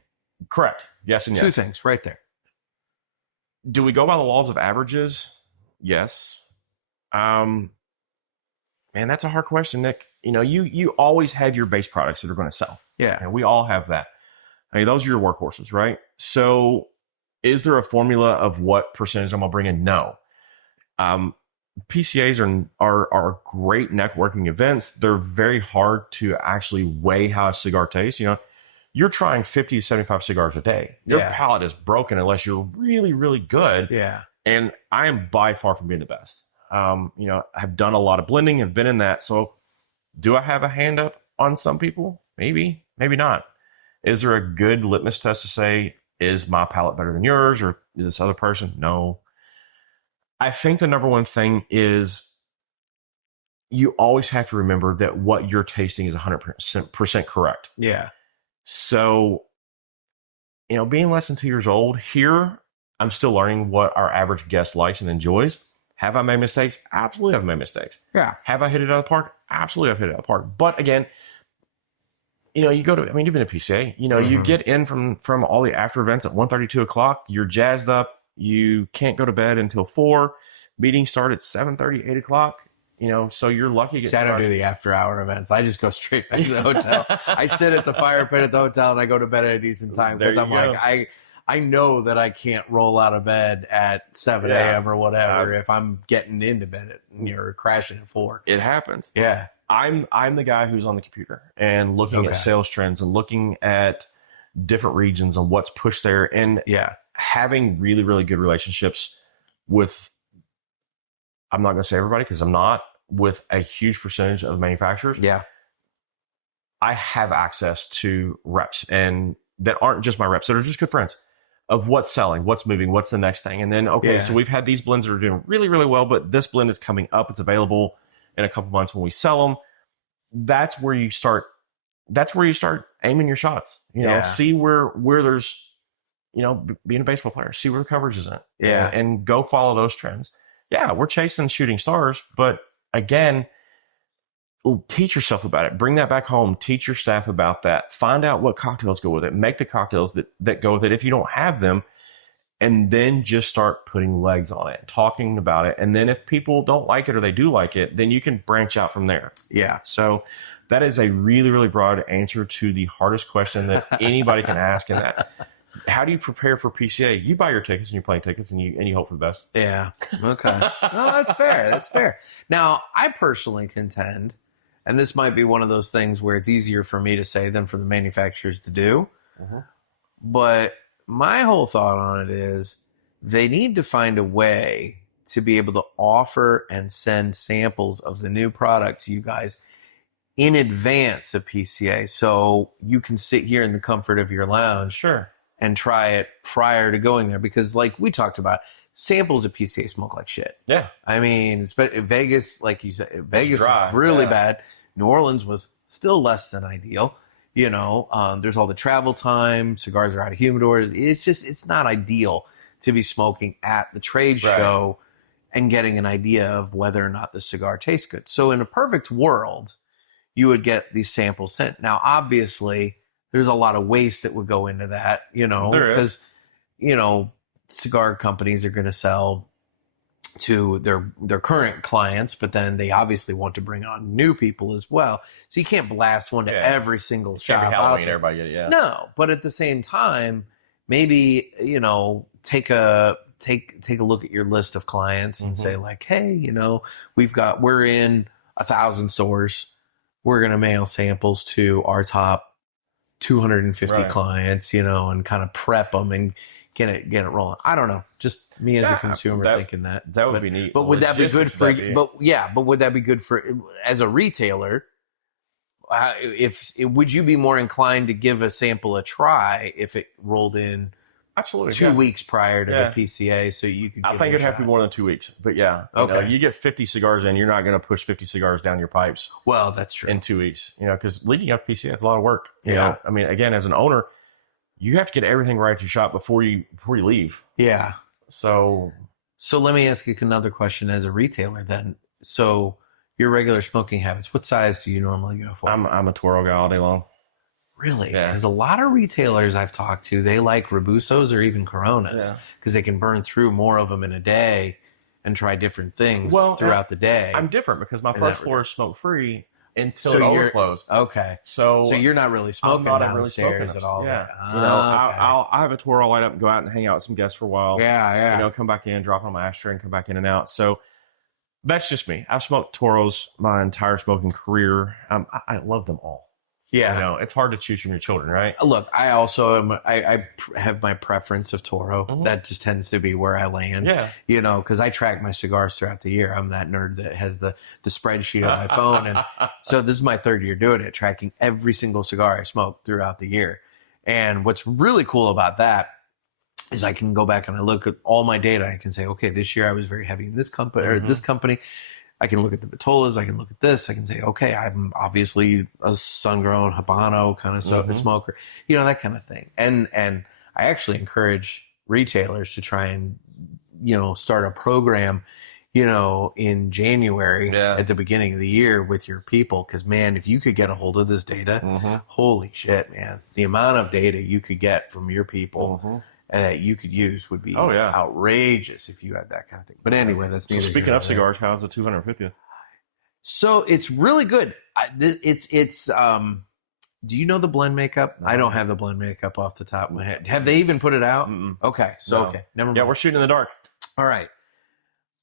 correct. Yes and yes. 2 things right there. Do we go by the laws of averages? Yes. Man, that's a hard question, Nick. You always have your base products that are going to sell. Yeah. And we all have that. I mean, those are your workhorses, right? So is there a formula of what percentage I'm going to bring in? No. PCAs are great networking events. They're very hard to actually weigh how a cigar tastes. You're trying 50 to 75 cigars a day. Your palate is broken unless you're really, really good. Yeah. And I am by far from being the best. I've done a lot of blending and been in that. So do I have a hand up on some people? Maybe, maybe not. Is there a good litmus test to say, is my palate better than yours or this other person? No. I think the number one thing is you always have to remember that what you're tasting is 100% correct. Yeah. So, being less than 2 years old here, I'm still learning what our average guest likes and enjoys. Have I made mistakes? Absolutely, I've made mistakes. Yeah. Have I hit it out of the park? Absolutely, I've hit it out of the park. But again, you go to, you've been to PCA, you get in from all the after events at 1:30, 2 o'clock, you're jazzed up. You can't go to bed until 4. Meetings start at 7:30, 8 o'clock. So you're lucky. I don't do the after hour events. I just go straight back to the hotel. I sit at the fire pit at the hotel and I go to bed at a decent time because I'm like, I know that I can't roll out of bed at 7 a.m. or whatever if I'm getting into bed or crashing at 4. It happens. Yeah. I'm the guy who's on the computer and looking at sales trends and looking at different regions and what's pushed there, and having really, really good relationships with, I'm not going to say everybody because I'm not, with a huge percentage of manufacturers. Yeah. I have access to reps, and that aren't just my reps, that are just good friends of what's selling, what's moving, what's the next thing. And then, so we've had these blends that are doing really, really well, but this blend is coming up. It's available in a couple months when we sell them. That's where you start aiming your shots, see where there's, being a baseball player, see where the coverage is at, and go follow those trends. Yeah, we're chasing shooting stars, but again, teach yourself about it. Bring that back home. Teach your staff about that. Find out what cocktails go with it. Make the cocktails that go with it if you don't have them, and then just start putting legs on it, talking about it. And then if people don't like it or they do like it, then you can branch out from there. Yeah. So that is a really, really broad answer to the hardest question that anybody can ask. And that, how do you prepare for PCA? You buy your tickets and you play tickets and you hope for the best. Yeah. Okay. No, that's fair. That's fair. Now, I personally contend, and this might be one of those things where it's easier for me to say than for the manufacturers to do, but my whole thought on it is they need to find a way to be able to offer and send samples of the new product to you guys in advance of PCA, so you can sit here in the comfort of your lounge and try it prior to going there. Because like we talked about, samples of PCA smoke like shit. Yeah. I mean, Vegas, like you said, Vegas is really bad. New Orleans was still less than ideal. There's all the travel time. Cigars are out of humidors. It's not ideal to be smoking at the trade show and getting an idea of whether or not the cigar tastes good. So in a perfect world, you would get these samples sent. Now, obviously, there's a lot of waste that would go into that, because, cigar companies are going to sell to their current clients, but then they obviously want to bring on new people as well. So you can't blast one to every single shop out there. Everybody get it, No, but at the same time, maybe take a look at your list of clients and say like, hey, we're in 1,000 stores. We're going to mail samples to our top 250 clients, and kind of prep them and get it rolling. I don't know. Just me as a consumer thinking that would be neat. But would that be good for? But would that be good for as a retailer? Would you be more inclined to give a sample a try if it rolled in? Absolutely, 2 weeks prior to the PCA, so you could. I think it'd have to be more than 2 weeks, but you get 50 cigars in, you're not going to push 50 cigars down your pipes. Well, that's true. In 2 weeks, because leading up PCA, it's a lot of work. You know? I mean, again, as an owner, you have to get everything right at your shop before you leave. Yeah. So let me ask you another question as a retailer then. So your regular smoking habits, what size do you normally go for? I'm a Toro guy all day long. Really? Yeah. Because a lot of retailers I've talked to, they like Robusto's or even Coronas because they can burn through more of them in a day and try different things throughout the day. I'm different because my first floor is smoke free until it overflows. Okay. So you're not really smoking downstairs at all. Yeah. I have a Toro, I'll light up and go out and hang out with some guests for a while. Yeah. Come back in, drop on my ashtray and come back in and out. So that's just me. I've smoked Toros my entire smoking career. I love them all. Yeah. It's hard to choose from your children, right? Look, I also I have my preference of Toro. Mm-hmm. That just tends to be where I land. Yeah. Because I track my cigars throughout the year. I'm that nerd that has the spreadsheet on my phone. And so this is my third year doing it, tracking every single cigar I smoke throughout the year. And what's really cool about that is I can go back and I look at all my data. I can say, okay, this year I was very heavy in this company or this company. I can look at the Vitolas. I can look at this. I can say, okay, I'm obviously a sun-grown Habano kind of smoker, that kind of thing. And I actually encourage retailers to try and, start a program, in January at the beginning of the year with your people. Because, man, if you could get a hold of this data, holy shit, man. The amount of data you could get from your people that you could use would be outrageous if you had that kind of thing. But anyway, that's neither. So speaking of cigars, how's the 250th? So it's really good. It's do you know the blend makeup? I don't have the blend makeup off the top of my head. Have they even put it out? Mm-mm. Okay. So, no. Never mind. Yeah, we're shooting in the dark. All right.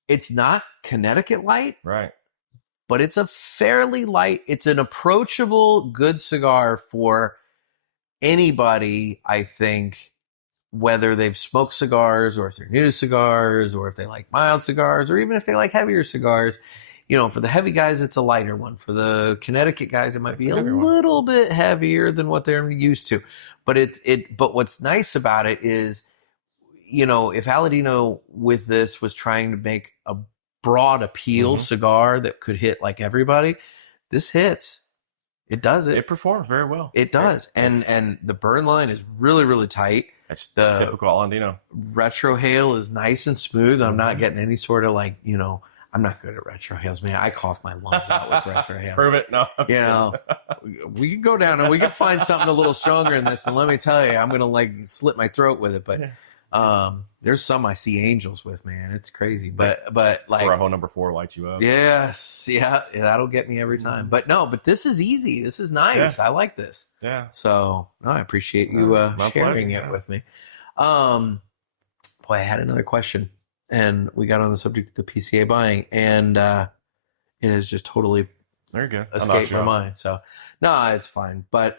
It's not Connecticut light. Right. But it's a fairly light, it's an approachable good cigar for anybody, I think, whether they've smoked cigars or if they're new to cigars or if they like mild cigars or even if they like heavier cigars, for the heavy guys, it's a lighter one. For the Connecticut guys, it might be a little bit heavier than what they're used to. But but what's nice about it is, if Aladino with this was trying to make a broad appeal cigar that could hit like everybody, this hits. It does it. It performs very well. It does. And the burn line is really, really tight. It's the typical Aladino. Retrohale is nice and smooth. I'm not getting any sort of I'm not good at retrohales, man. I cough my lungs out with retrohales. Prove it. No. We can go down and we can find something a little stronger in this. And let me tell you, I'm going to slit my throat with it. But there's some I see angels with, man. It's crazy. But Bravo number 4 lights you up. Yes. Yeah. That'll get me every time. But this is easy. This is nice. I like this. Yeah. So I appreciate you sharing it with me. Boy, I had another question. And we got on the subject of the PCA buying, and it has just totally escaped my mind. So, no, it's fine. But,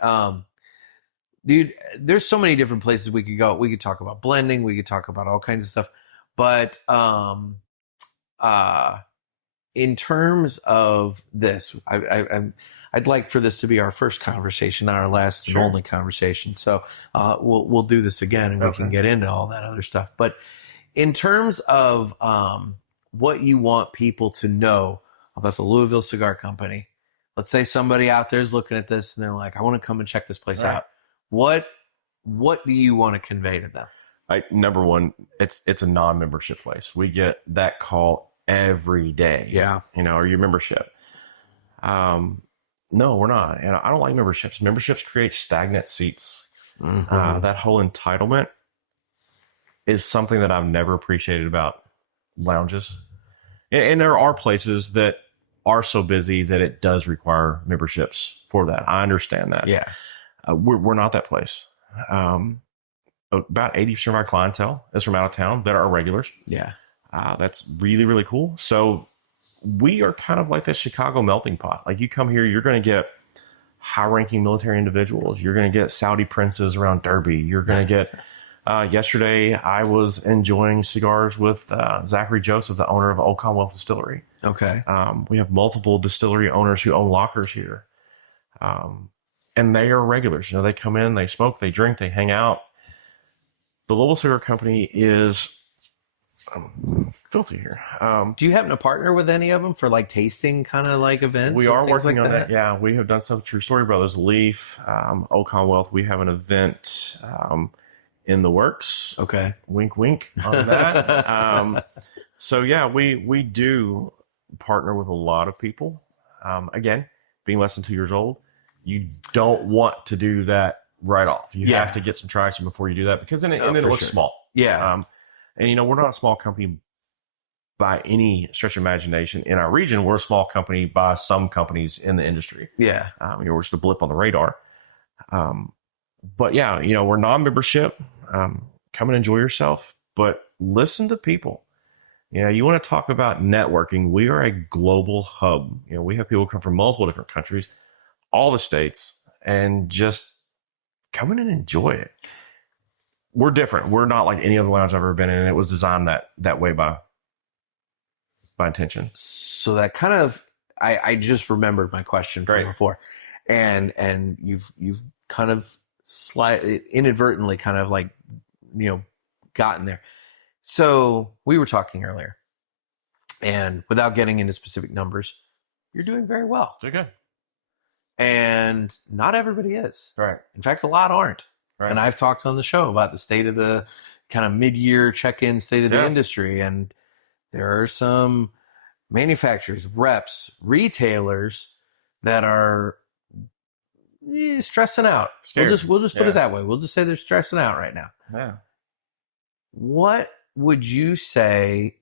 dude, there's so many different places we could go. We could talk about blending. We could talk about all kinds of stuff. But in terms of this, I'd like for this to be our first conversation, not our last and only conversation. So we'll do this again, and we can get into all that other stuff. But in terms of what you want people to know about the Louisville Cigar Company, let's say somebody out there is looking at this and they're like, I want to come and check this place out. What do you want to convey to them? Number one, it's a non-membership place. We get that call every day. Yeah. Are you membership? No, we're not. And I don't like memberships. Memberships create stagnant seats. That whole entitlement is something that I've never appreciated about lounges. And there are places that are so busy that it does require memberships for that. I understand that. Yeah. We're not that place. About 80% of our clientele is from out of town that are regulars. Yeah. That's really, really cool. So we are kind of like that Chicago melting pot. Like, you come here, you're going to get high-ranking military individuals. You're going to get Saudi princes around Derby. You're going to get... yesterday, I was enjoying cigars with Zachary Joseph, the owner of Old Commonwealth Distillery. Okay. We have multiple distillery owners who own lockers here. And they are regulars. They come in, they smoke, they drink, they hang out. The Louisville Cigar Company is filthy here. Do you happen to partner with any of them for tasting kind of events? We are working on that. Yeah, we have done some True Story Brothers, Leaf, Old Commonwealth. We have an event in the works. Okay. Wink, wink on that. So yeah, we do partner with a lot of people. Again, being less than 2 years old, you don't want to do that right off. You have to get some traction before you do that, because then it looks small. Yeah. And we're not a small company by any stretch of imagination in our region. We're a small company by some companies in the industry. Yeah. We're just a blip on the radar. But yeah, we're non-membership. Come and enjoy yourself, but listen to people. You want to talk about networking. We are a global hub. We have people come from multiple different countries, all the states, and just come in and enjoy it. We're different. We're not like any other lounge I've ever been in. And it was designed that way by intention. So that kind of, I just remembered my question from before, and you've kind of slightly inadvertently kind of gotten there. So we were talking earlier, and without getting into specific numbers, you're doing very well. They're good. And not everybody is. Right. In fact, a lot aren't. Right. And I've talked on the show about the state of the kind of mid-year check-in state of the industry. And there are some manufacturers, reps, retailers that are stressing out. Scared. We'll just put it that way. We'll just say they're stressing out right now. Yeah. What would you say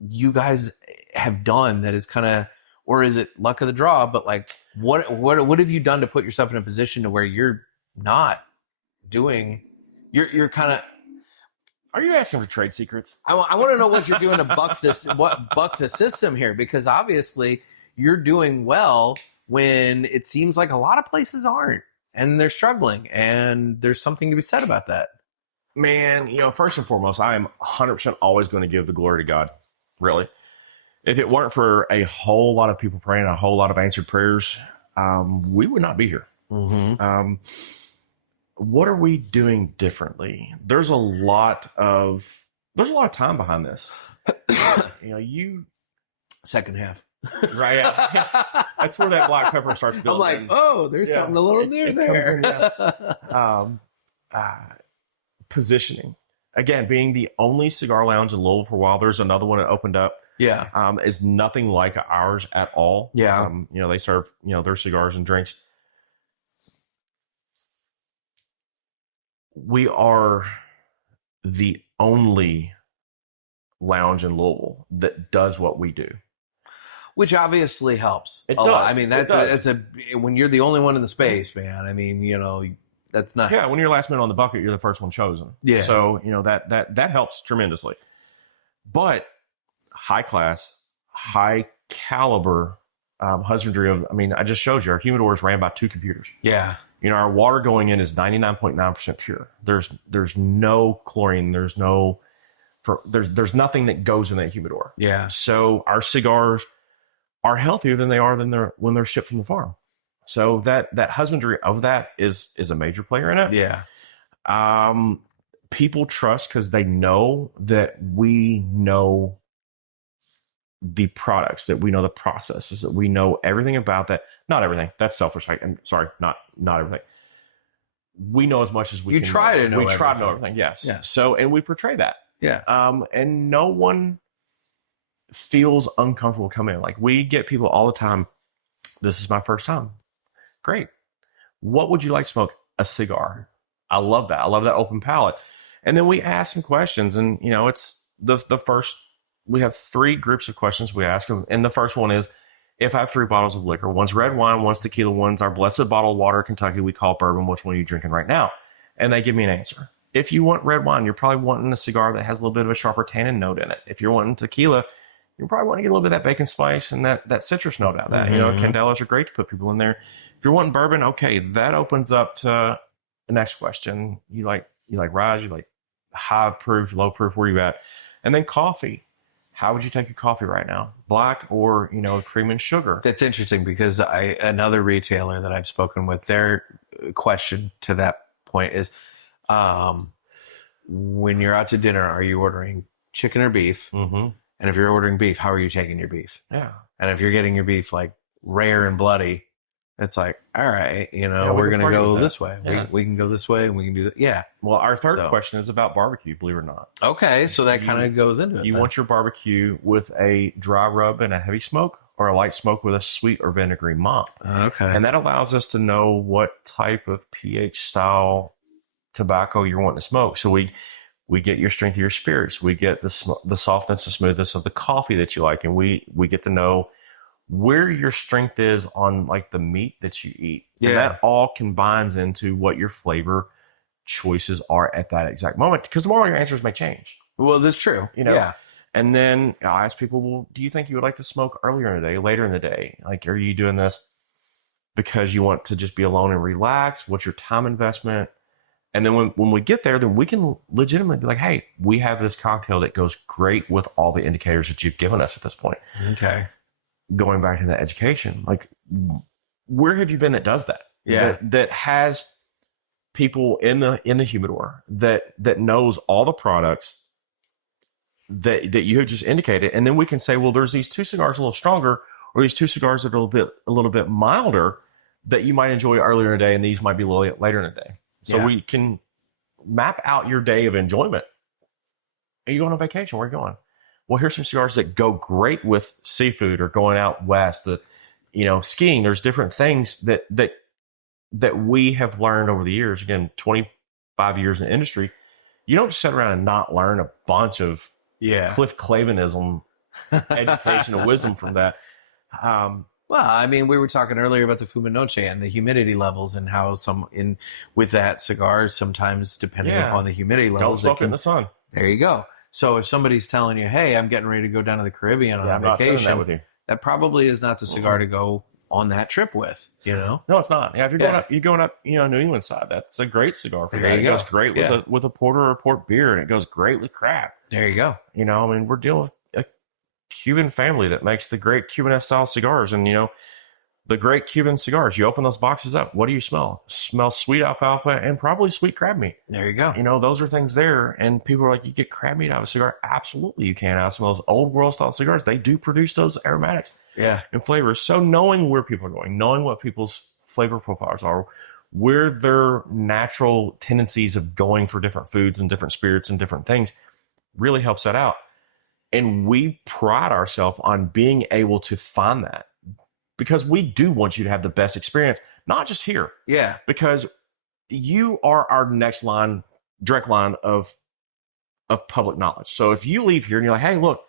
you guys have done that is kind of, or is it luck of the draw? But what have you done to put yourself in a position to where you're not doing? You're kind of. Are you asking for trade secrets? I want to know what you're doing to buck the system here, because obviously you're doing well when it seems like a lot of places aren't. and they're struggling, and there's something to be said about that. Man, first and foremost, I am 100% always going to give the glory to God. Really. If it weren't for a whole lot of people praying, a whole lot of answered prayers, we would not be here. Mm-hmm. What are we doing differently? There's a lot of time behind this. Second half. Right. Yeah. That's where that black pepper starts building. I'm like, there's something a little new there. Positioning. Again, being the only cigar lounge in Louisville for a while, there's another one that opened up. Yeah. Is nothing like ours at all. Yeah. They serve, their cigars and drinks. We are the only lounge in Louisville that does what we do. Which obviously helps. It does. I mean, when you're the only one in the space, man. I mean, that's not. Yeah, when you're last minute on the bucket, you're the first one chosen. Yeah. So that helps tremendously. But high class, high caliber husbandry of. I mean, I just showed you our humidor is ran by 2 computers. Yeah. Our water going in is 99.9% pure. There's no chlorine. There's there's nothing that goes in that humidor. Yeah. So our cigars are healthier than they are when they're shipped from the farm. So that husbandry of that is a major player in it. Yeah. People trust because they know that we know the products, that we know the processes, that we know everything about that. Not everything. That's selfish. I'm sorry. Not everything. We know as much as we can. Try to know everything. We try to know everything. Yes. Yeah. So, and we portray that. Yeah. And no one feels uncomfortable coming in. Like, we get people all the time. This is my first time. Great. What would you like to smoke? A cigar. I love that. I love that open palate. And then we ask some questions, and it's the first. We have 3 groups of questions we ask them, and the first one is, if I have 3 bottles of liquor, one's red wine, one's tequila, one's our blessed bottled water, Kentucky, we call bourbon. Which one are you drinking right now? And they give me an answer. If you want red wine, you're probably wanting a cigar that has a little bit of a sharper tannin note in it. If you're wanting tequila, you're probably wanting to get a little bit of that bacon spice and that citrus note out of that. Mm-hmm. Candelas are great to put people in there. If you're wanting bourbon, okay, that opens up to the next question. You like rye, you like high proof, low proof, where you at? And then coffee. How would you take a coffee right now? Black or, cream and sugar? That's interesting because another retailer that I've spoken with, their question to that point is, when you're out to dinner, are you ordering chicken or beef? Mm-hmm. And if you're ordering beef, how are you taking your beef? Yeah. And if you're getting your beef like rare and bloody, it's like, all right, we're going to go this way. Yeah. We can go this way and we can do that. Yeah. Well, our third question is about barbecue, believe it or not. Okay. So that kind of goes into it. You want your barbecue with a dry rub and a heavy smoke, or a light smoke with a sweet or vinegary mop. Okay. And that allows us to know what type of pH style tobacco you're wanting to smoke. So we get your strength of your spirits. We get the softness and smoothness of the coffee that you like. And we get to know where your strength is on like the meat that you eat. Yeah. And that all combines into what your flavor choices are at that exact moment. Because tomorrow your answers may change. Well, that's true. Yeah. And then I ask people, well, do you think you would like to smoke earlier in the day, later in the day? Like, are you doing this because you want to just be alone and relax? What's your time investment? And then when we get there, then we can legitimately be like, hey, we have this cocktail that goes great with all the indicators that you've given us at this point. Okay. Going back to that education, like, where have you been that does that? Yeah. That has people in the humidor that knows all the products that you have just indicated. And then we can say, well, there's these 2 cigars a little stronger, or these 2 cigars that are a little bit milder that you might enjoy earlier in the day, and these might be a little later in the day. So we can map out your day of enjoyment. Are you going on vacation? Where are you going? Well, here's some cigars that go great with seafood or going out west, skiing. There's different things that we have learned over the years. Again, 25 years in the industry. You don't just sit around and not learn a bunch of Cliff Clavinism education and wisdom from that. Well, I mean, we were talking earlier about the Fuminoche and the humidity levels and how with that cigar, sometimes depending upon the humidity levels, don't smoke it in the sun. There you go. So if somebody's telling you, hey, I'm getting ready to go down to the Caribbean on a I'm not saying vacation, that with you. That probably is not the cigar to go on that trip with, you know? No, it's not. Yeah, if you're going up, New England side, that's a great cigar for that. It goes great with a porter or a port beer, and it goes great with crab. There you go. We're dealing with a Cuban family that makes the great Cuban style cigars, and the great Cuban cigars. You open those boxes up. What do you smell? Smell sweet alfalfa and probably sweet crab meat. There you go. Those are things there. And people are like, you get crab meat out of a cigar? Absolutely, you can. Out of some of those old world style cigars, they do produce those aromatics and flavors. So knowing where people are going, knowing what people's flavor profiles are, where their natural tendencies of going for different foods and different spirits and different things really helps that out. And we pride ourselves on being able to find that. Because we do want you to have the best experience, not just here. Yeah. Because you are our next direct line of public knowledge. So if you leave here and you're like, hey, look,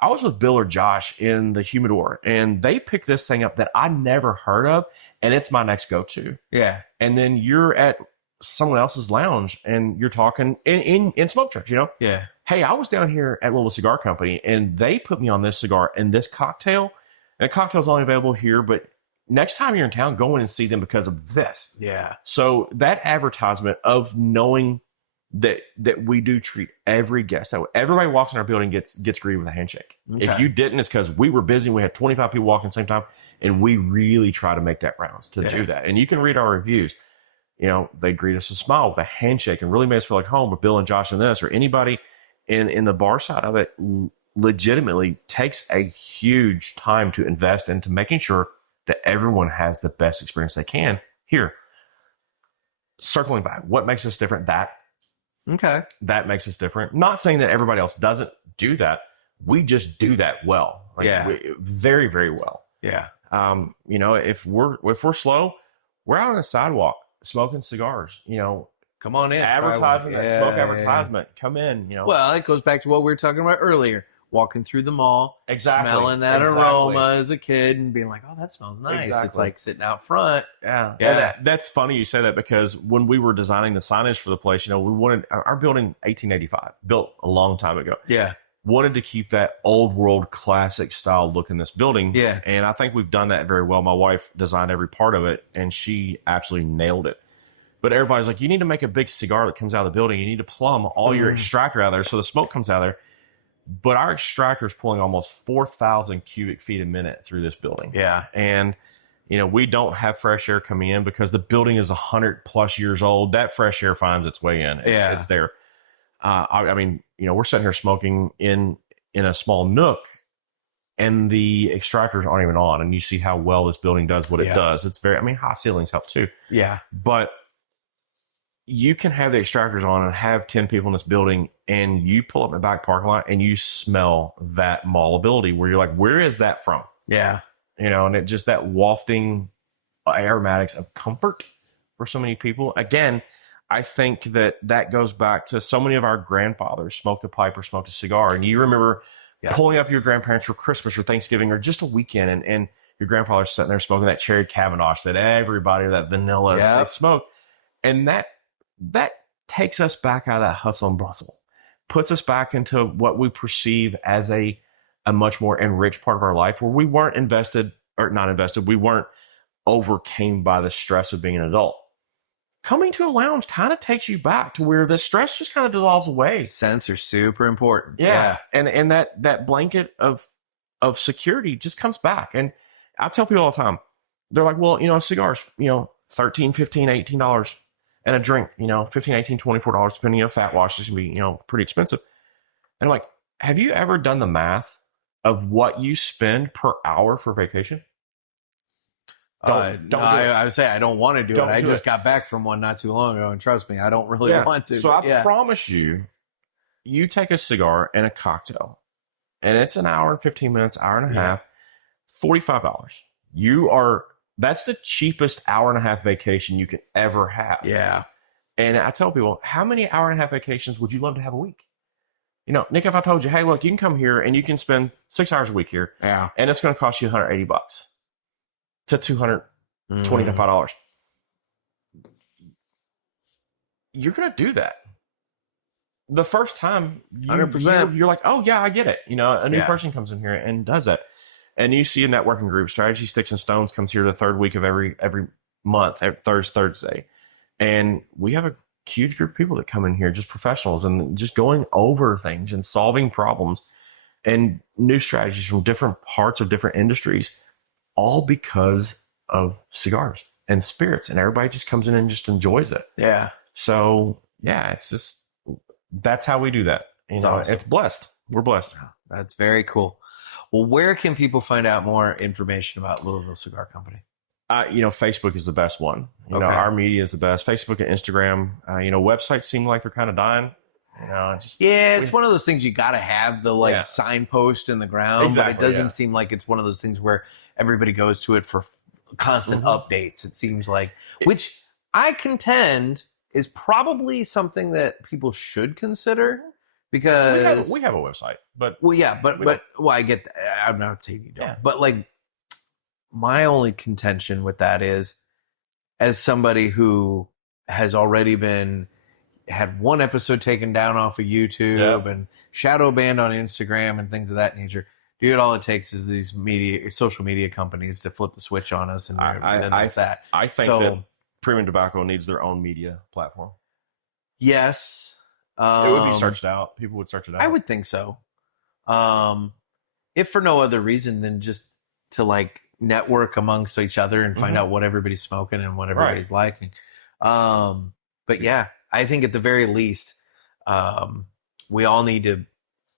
I was with Bill or Josh in the humidor, and they picked this thing up that I never heard of, and it's my next go-to. Yeah. And then you're at someone else's lounge, and you're talking in smoke trucks, Yeah. Hey, I was down here at Louisville Cigar Company, and they put me on this cigar and this cocktail. And the cocktail's only available here, but next time you're in town, go in and see them because of this. Yeah. So that advertisement of knowing that we do treat every guest that way. Everybody walks in our building gets greeted with a handshake. Okay. If you didn't, it's because we were busy. We had 25 people walking at the same time, and we really try to make that rounds to do that. And you can read our reviews. They greet us with a smile, with a handshake, and really made us feel like home. With Bill and Josh and this, or anybody in the bar side of it, legitimately takes a huge time to invest into making sure that everyone has the best experience they can here. Circling back, what makes us different? That makes us different. Not saying that everybody else doesn't do that. We just do that well. Very, very well. Yeah. If we're slow, we're out on the sidewalk smoking cigars. Come on in. Advertising that smoke advertisement. Come in. Well, it goes back to what we were talking about earlier. Walking through the mall, smelling that aroma as a kid and being like, oh, that smells nice. Exactly. It's like sitting out front. Yeah. That's funny you say that, because when we were designing the signage for the place, we wanted our building 1885, built a long time ago. Yeah. Wanted to keep that old world classic style look in this building. Yeah. And I think we've done that very well. My wife designed every part of it, and she absolutely nailed it. But everybody's like, you need to make a big cigar that comes out of the building. You need to plumb all your extractor out of there so the smoke comes out of there. But our extractor is pulling almost 4,000 cubic feet a minute through this building. Yeah. And, we don't have fresh air coming in because the building is 100 plus years old. That fresh air finds its way in. It's there. We're sitting here smoking in a small nook, and the extractors aren't even on. And you see how well this building does what it does. It's high ceilings help too. Yeah. But you can have the extractors on and have 10 people in this building, and you pull up in the back parking lot and you smell that mallability where you're like, where is that from? Yeah. And it just that wafting aromatics of comfort for so many people. Again, I think that goes back to so many of our grandfathers smoked a pipe or smoked a cigar. And you remember pulling up your grandparents for Christmas or Thanksgiving or just a weekend, and your grandfather's sitting there smoking that cherry Cavendish that everybody, that vanilla, they smoke. And that takes us back out of that hustle and bustle, puts us back into what we perceive as a much more enriched part of our life, where we weren't we weren't overcame by the stress of being an adult. Coming to a lounge kind of takes you back to where the stress just kind of dissolves away. Scents are super important. Yeah. And that blanket of security just comes back. And I tell people all the time, they're like, well, cigars, $13, $15, $18. And a drink, $15, $18, $24, depending on fat wash, is going to be, pretty expensive. And I'm like, have you ever done the math of what you spend per hour for vacation? I would say I don't want to do it. I just got back from one not too long ago, and trust me, I don't really want to. So I promise you take a cigar and a cocktail, and it's an hour and 15 minutes, hour and a half, $45. That's the cheapest hour and a half vacation you can ever have. Yeah. And I tell people, how many hour and a half vacations would you love to have a week? Nick, if I told you, hey, look, you can come here and you can spend 6 hours a week here. Yeah. And it's going to cost you $180 to $225. You're going to do that. The first time, 100%. You're like, oh, yeah, I get it. A new person comes in here and does that. And you see a networking group, Strategy Sticks and Stones comes here the third week of every month, Thursday. And we have a huge group of people that come in here, just professionals, and just going over things and solving problems and new strategies from different parts of different industries, all because of cigars and spirits. And everybody just comes in and just enjoys it. Yeah. So, yeah, it's just, that's how we do that. You know, awesome. It's blessed. We're blessed. That's very cool. Well, where can people find out more information about Louisville Cigar Company? Facebook is the best one. You know, our media is the best. Facebook and Instagram. Websites seem like they're kind of dying. It's one of those things you got to have the signpost in the ground, but it doesn't seem like it's one of those things where everybody goes to it for constant updates. It seems like, which I contend is probably something that people should consider. Because we have a website, but I get that. I'm not saying you don't, but like my only contention with that is, as somebody who has already had one episode taken down off of YouTube and shadow banned on Instagram and things of that nature, dude, all it takes is these social media companies to flip the switch on us, and then that's that. I think that premium tobacco needs their own media platform. Yes. It would be searched out. People would search it out. I would think so. If for no other reason than just to like network amongst each other and find out what everybody's smoking and what everybody's liking. But yeah, I think at the very least, we all need to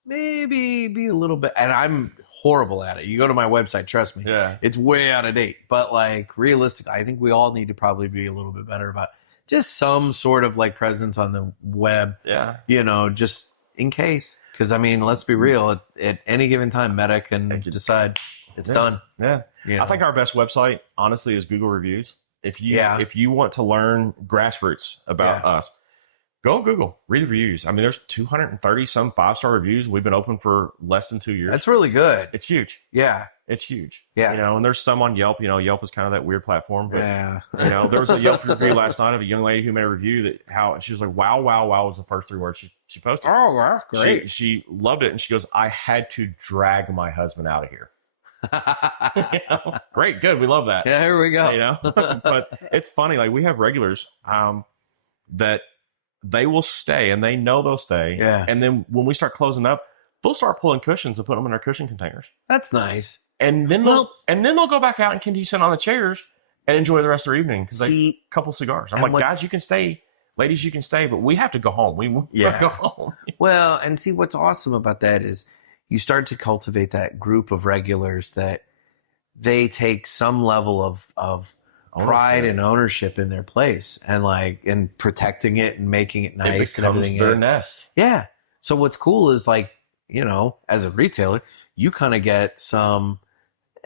maybe be a little bit, and I'm horrible at it. You go to my website, trust me. Yeah. It's way out of date. But like realistically, I think we all need to probably be a little bit better about just some sort of like presence on the web. Yeah. Just in case. Because, I mean, let's be real. At any given time, Meta can decide it's done. Yeah. I think our best website, honestly, is Google reviews. If you want to learn grassroots about us, go Google, read the reviews. I mean, there's 230 some 5-star reviews. We've been open for less than 2 years. That's really good. It's huge. Yeah. It's huge. Yeah. And there's some on Yelp. Yelp is kind of that weird platform. But, there was a Yelp review last night of a young lady who made a review that she was like, wow was the first 3 words she posted. Oh, wow. Great. She loved it. And she goes, I had to drag my husband out of here. Great. Good. We love that. Yeah, here we go. But it's funny. Like we have regulars that they will stay and they know they'll stay. Yeah. And then when we start closing up, they'll start pulling cushions and put them in our cushion containers. That's nice. And then they'll go back out and continue sitting on the chairs and enjoy the rest of their evening because they a couple cigars. I'm like, guys, you can stay. Ladies, you can stay, but we have to go home. We go home. Well, and see what's awesome about that is you start to cultivate that group of regulars that they take some level of pride and ownership in their place and protecting it and making it nice and everything. Their nest. Yeah. So what's cool is as a retailer, you kind of get some,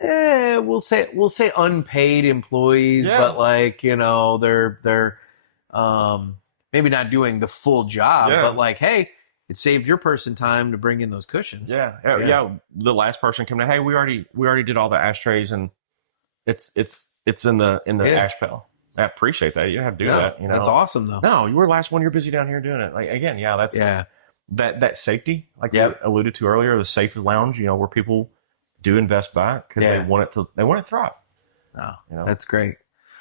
we'll say unpaid employees, but they're maybe not doing the full job, but hey, it saved your person time to bring in those cushions. Yeah. The last person came to, hey, we already did all the ashtrays and it's in the ash pail. I appreciate that. You have to do that. That's awesome though. No, you were the last one. You're busy down here doing it. Like again, that's that safety, like you alluded to earlier, the safe lounge. Where people do invest back because they want it to thrive. No, that's great.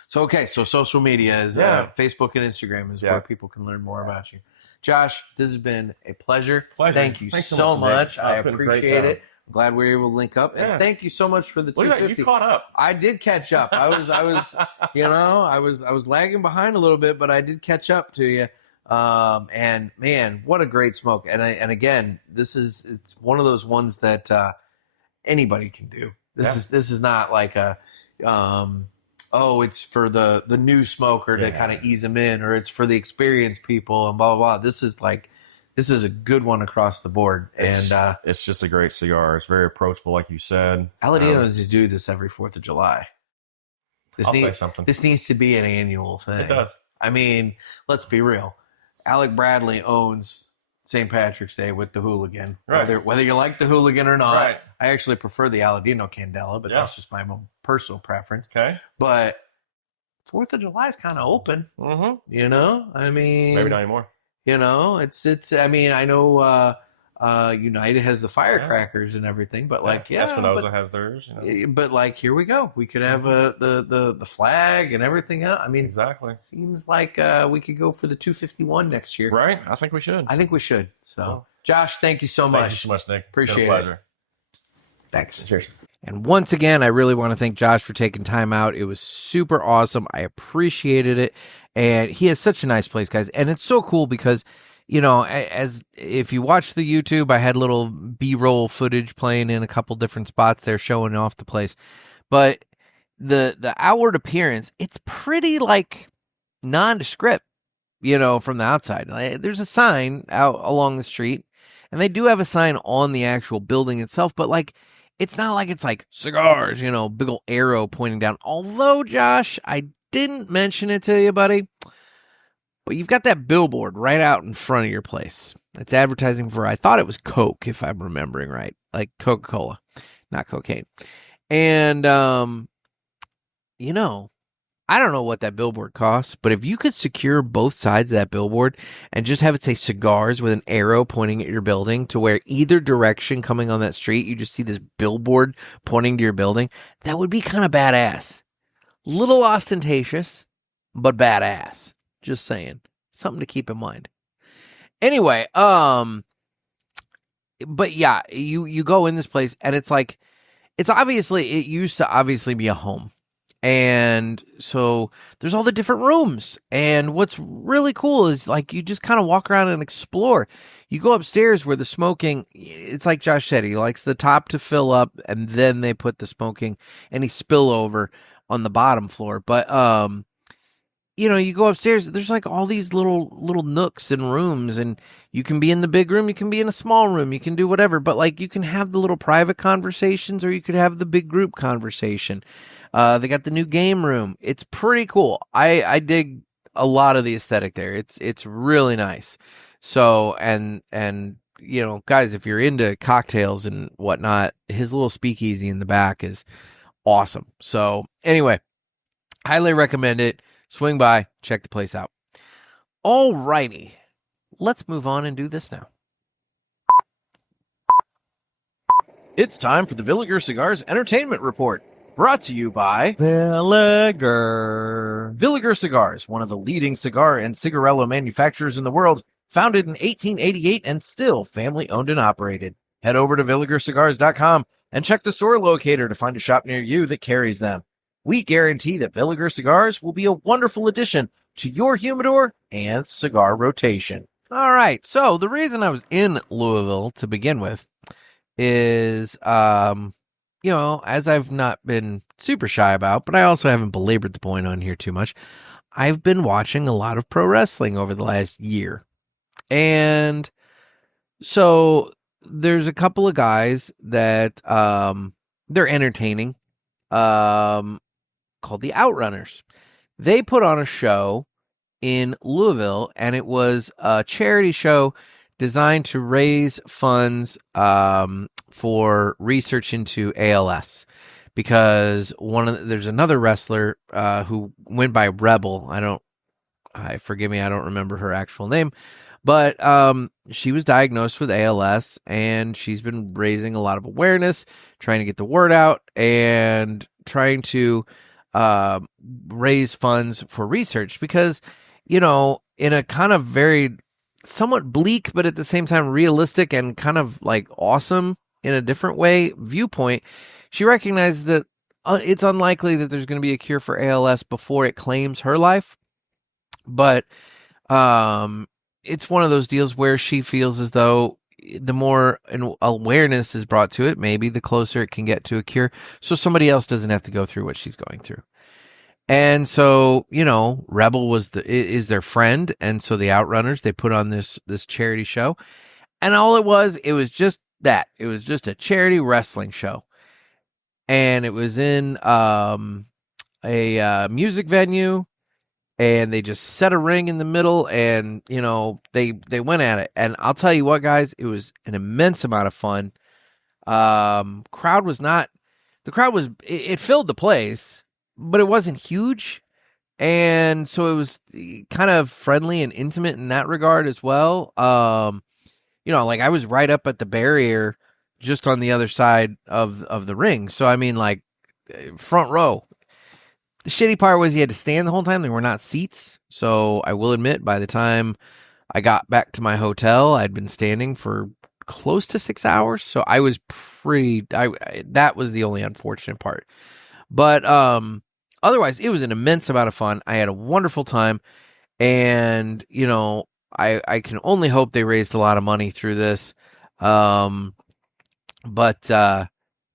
So so social media is Facebook and Instagram is where people can learn more about you. Josh, this has been a pleasure. Thank you so much. I appreciate it. I'm glad we were able to link up, and thank you so much for the 250. You caught up. I did catch up. I was I was lagging behind a little bit, but I did catch up to you. And man, what a great smoke! And again, it's one of those ones that anybody can do. This is not like a it's for the new smoker to kind of ease them in, or it's for the experienced people and blah blah blah. This is a good one across the board, and it's just a great cigar. It's very approachable, like you said. Aladino needs to do this every 4th of July. Say something. This needs to be an annual thing. It does. I mean, let's be real. Alec Bradley owns St. Patrick's Day with the Hooligan. Right. Whether you like the Hooligan or not, I actually prefer the Aladino Candela, but that's just my own personal preference. Okay. But 4th of July is kind of open. Mm-hmm. I mean, maybe not anymore. It's. I mean, I know United has the firecrackers and everything, but Espinosa has theirs. But like, here we go. We could have the flag and everything else. I mean, exactly. Seems like we could go for the 251 next year, right? I think we should. So, Josh, thank you so much. Thank you so much, Nick. Appreciate it. Thanks. Cheers. And once again, I really want to thank Josh for taking time out. It was super awesome. I appreciated it. And he has such a nice place, guys. And it's so cool because, as if you watch the YouTube, I had little B-roll footage playing in a couple different spots there showing off the place. But the outward appearance, it's pretty like nondescript, from the outside. There's a sign out along the street, and they do have a sign on the actual building itself, but like, it's not like it's like cigars, big old arrow pointing down. Although, Josh, I didn't mention it to you, buddy, but you've got that billboard right out in front of your place. It's advertising for, I thought it was Coke, if I'm remembering right, like Coca-Cola, not cocaine. And, I don't know what that billboard costs, but if you could secure both sides of that billboard and just have it say cigars with an arrow pointing at your building to where either direction coming on that street, you just see this billboard pointing to your building, that would be kind of badass. Little ostentatious, but badass. Just saying. Something to keep in mind. Anyway, but yeah, you go in this place and it's like, it used to obviously be a home. And so there's all the different rooms. And what's really cool is like you just kind of walk around and explore. You go upstairs where the smoking, it's like Josh said, he likes the top to fill up and then they put the smoking any spillover on the bottom floor. But, you go upstairs, there's like all these little nooks and rooms, and you can be in the big room, you can be in a small room, you can do whatever. But like you can have the little private conversations or you could have the big group conversation. They got the new game room. It's pretty cool. I dig a lot of the aesthetic there. It's really nice. So, and guys, if you're into cocktails and whatnot, his little speakeasy in the back is awesome. So anyway, highly recommend it. Swing by, check the place out. All righty. Let's move on and do this now. It's time for the Villiger Cigars Entertainment Report. Brought to you by Villiger. Villiger Cigars, one of the leading cigar and cigarillo manufacturers in the world, founded in 1888 and still family-owned and operated. Head over to VilligerCigars.com and check the store locator to find a shop near you that carries them. We guarantee that Villiger Cigars will be a wonderful addition to your humidor and cigar rotation. All right, so the reason I was in Louisville to begin with is, as I've not been super shy about, but I also haven't belabored the point on here too much, I've been watching a lot of pro wrestling over the last year. And so there's a couple of guys that they're entertaining, called the Outrunners. They put on a show in Louisville, and it was a charity show designed to raise funds for research into ALS, because there's another wrestler who went by Rebel. I don't remember her actual name, but she was diagnosed with ALS, and she's been raising a lot of awareness, trying to get the word out, and trying to raise funds for research, because, in a kind of very somewhat bleak, but at the same time realistic and kind of like awesome in a different way viewpoint, she recognized that it's unlikely that there's going to be a cure for ALS before it claims her life. But it's one of those deals where she feels as though the more awareness is brought to it, maybe the closer it can get to a cure, so somebody else doesn't have to go through what she's going through. And so, Rebel is their friend, and so the Outrunners, they put on this charity show, and all it was just that. It was just a charity wrestling show, and it was in a music venue, and they just set a ring in the middle, and they went at it. And I'll tell you what, guys, it was an immense amount of fun. It filled the place, but it wasn't huge, and so it was kind of friendly and intimate in that regard as well. like I was right up at the barrier just on the other side of the ring. So, I mean, like front row. The shitty part was you had to stand the whole time. There were not seats. So I will admit, by the time I got back to my hotel, I'd been standing for close to 6 hours. So I was that was the only unfortunate part. But otherwise, it was an immense amount of fun. I had a wonderful time. And, I can only hope they raised a lot of money through this. But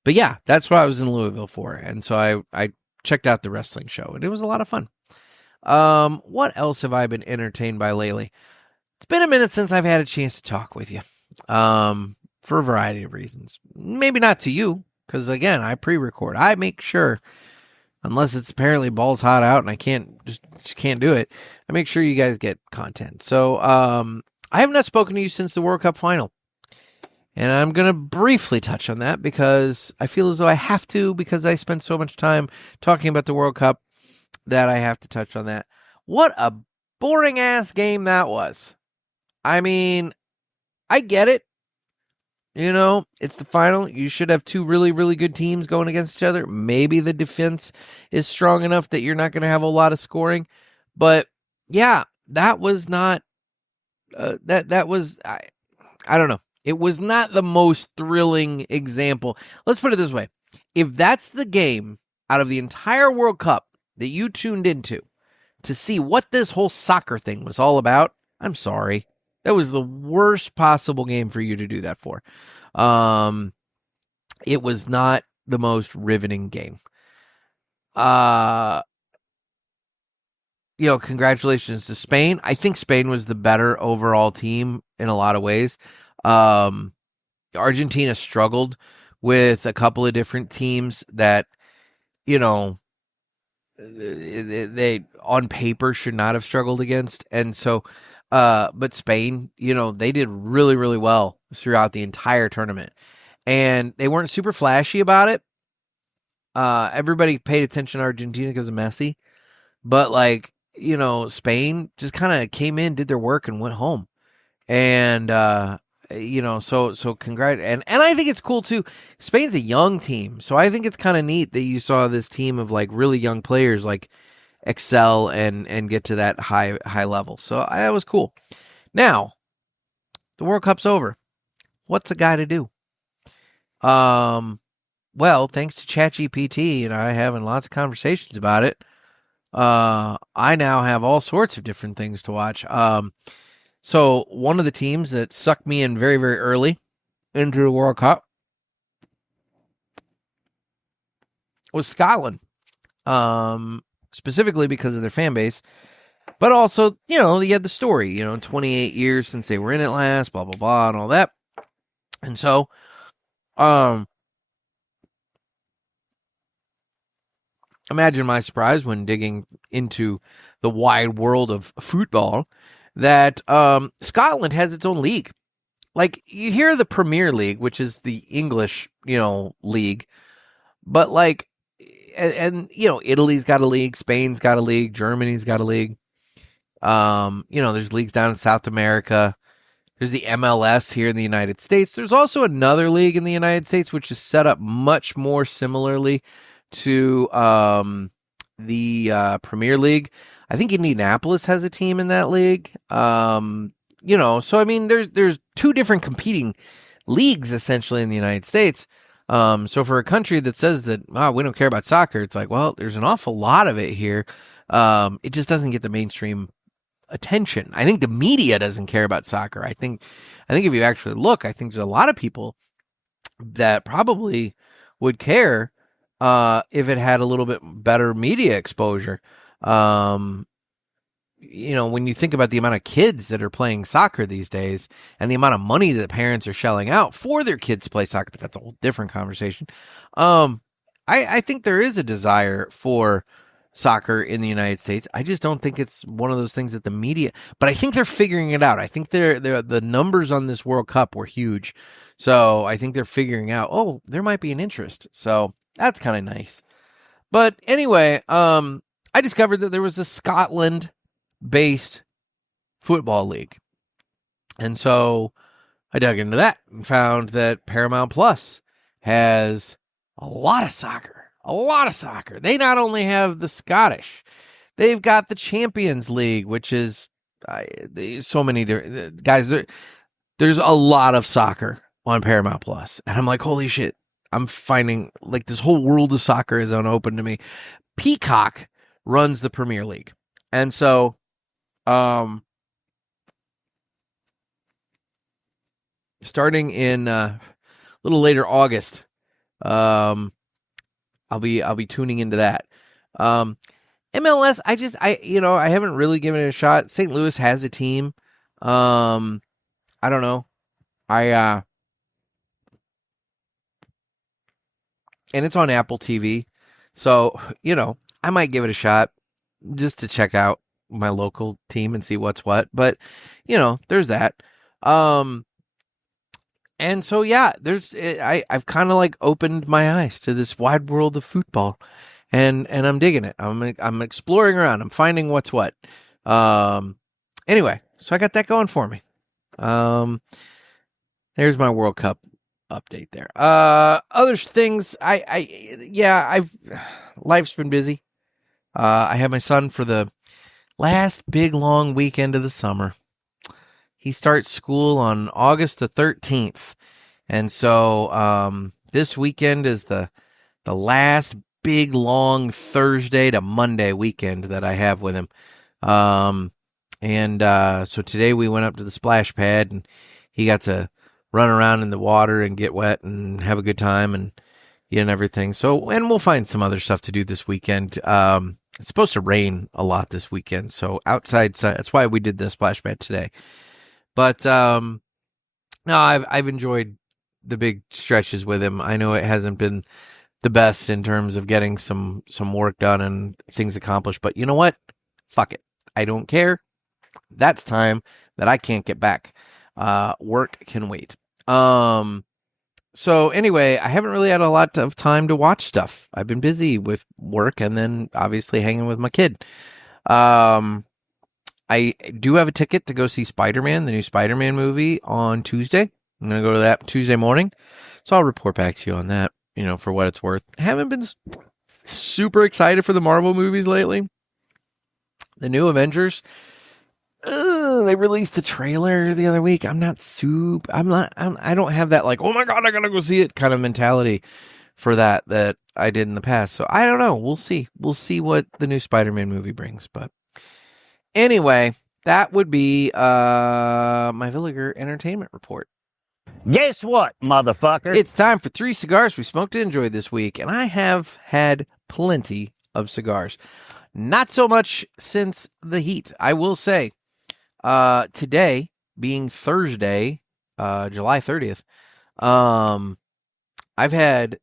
yeah, that's what I was in Louisville for. And so I checked out the wrestling show, and it was a lot of fun. What else have I been entertained by lately? It's been a minute since I've had a chance to talk with you, for a variety of reasons. Maybe not to you, because again, I pre-record. I make sure, unless it's apparently balls hot out and I just can't do it, I make sure you guys get content. So, I have not spoken to you since the World Cup final. And I'm going to briefly touch on that because I feel as though I have to, because I spent so much time talking about the World Cup that I have to touch on that. What a boring ass game that was. I mean, I get it. It's the final. You should have two really, really good teams going against each other. Maybe the defense is strong enough that you're not going to have a lot of scoring. But yeah, that was not, that was, I don't know. It was not the most thrilling example. Let's put it this way. If that's the game out of the entire World Cup that you tuned into to see what this whole soccer thing was all about, I'm sorry. That was the worst possible game for you to do that for. It was not the most riveting game. Congratulations to Spain. I think Spain was the better overall team in a lot of ways. Argentina struggled with a couple of different teams that, they on paper should not have struggled against. And so, but Spain, they did really, really well throughout the entire tournament, and they weren't super flashy about it. Everybody paid attention to Argentina because of Messi, but Spain just kind of came in, did their work, and went home. And, so congrats. And I think it's cool too. Spain's a young team. So I think it's kind of neat that you saw this team of really young players excel and get to that high level. So that was cool. Now, the World Cup's over. What's a guy to do? Well, thanks to ChatGPT and I having lots of conversations about it, I now have all sorts of different things to watch. So one of the teams that sucked me in very, very early into the World Cup was Scotland, specifically because of their fan base, but also, you had the story, 28 years since they were in it last, blah, blah, blah, and all that. And so, imagine my surprise when digging into the wide world of football that Scotland has its own league. You hear the Premier League, which is the English, league, but Italy's got a league, Spain's got a league, Germany's got a league. There's leagues down in South America. There's the MLS here in the United States. There's also another league in the United States, which is set up much more similarly to the Premier League. I think Indianapolis has a team in that league. So I mean, there's two different competing leagues essentially in the United States. So for a country that says that, we don't care about soccer, it's well, there's an awful lot of it here. It just doesn't get the mainstream attention. I think the media doesn't care about soccer. I think if you actually look, I think there's a lot of people that probably would care, if it had a little bit better media exposure. When you think about the amount of kids that are playing soccer these days and the amount of money that parents are shelling out for their kids to play soccer, but that's a whole different conversation. I think there is a desire for soccer in the United States. I just don't think it's one of those things that the media, but I think they're figuring it out. I think the numbers on this World Cup were huge. So I think they're figuring out, there might be an interest. So that's kind of nice. But anyway, I discovered that there was a Scotland-based football league. And so I dug into that and found that Paramount Plus has a lot of soccer. They not only have the Scottish, they've got the Champions League, which is so many guys. There's a lot of soccer on Paramount Plus, and I'm like, holy shit! I'm finding like this whole world of soccer is unopened to me. Peacock runs the Premier League, and so, starting in a little later August, I'll be tuning into that. MLS, I haven't really given it a shot. St. Louis has a team. I don't know. And it's on Apple TV. So, I might give it a shot just to check out my local team and see what's what. But, there's that. And so, yeah, I've kind of like opened my eyes to this wide world of football, and I'm digging it. I'm exploring around. I'm finding what's what. Anyway, so I got that going for me. There's my World Cup update there. Other things, life's been busy. I had my son for the last big long weekend of the summer. He starts school on August the 13th. And so this weekend is the last big long Thursday to Monday weekend that I have with him. So today we went up to the splash pad and he got to run around in the water and get wet and have a good time and everything. So, and we'll find some other stuff to do this weekend. It's supposed to rain a lot this weekend. So outside, that's why we did the splash pad today. But no, I've enjoyed the big stretches with him. I know it hasn't been the best in terms of getting some work done and things accomplished, but you know what? Fuck it. I don't care. That's time that I can't get back. Work can wait. So anyway, I haven't really had a lot of time to watch stuff. I've been busy with work and then obviously hanging with my kid. I do have a ticket to go see Spider-Man, the new Spider-Man movie, on Tuesday. I'm going to go to that Tuesday morning. So I'll report back to you on that, for what it's worth. I haven't been super excited for the Marvel movies lately. The new Avengers, they released the trailer the other week. I don't have that like, oh my God, I got to go see it kind of mentality for that I did in the past. So I don't know. We'll see. We'll see what the new Spider-Man movie brings, but anyway, that would be my Villiger Entertainment Report. Guess what, motherfucker? It's time for 3 cigars we smoked and enjoyed this week, and I have had plenty of cigars. Not so much since the heat, I will say. Today, being Thursday, July 30th, I've had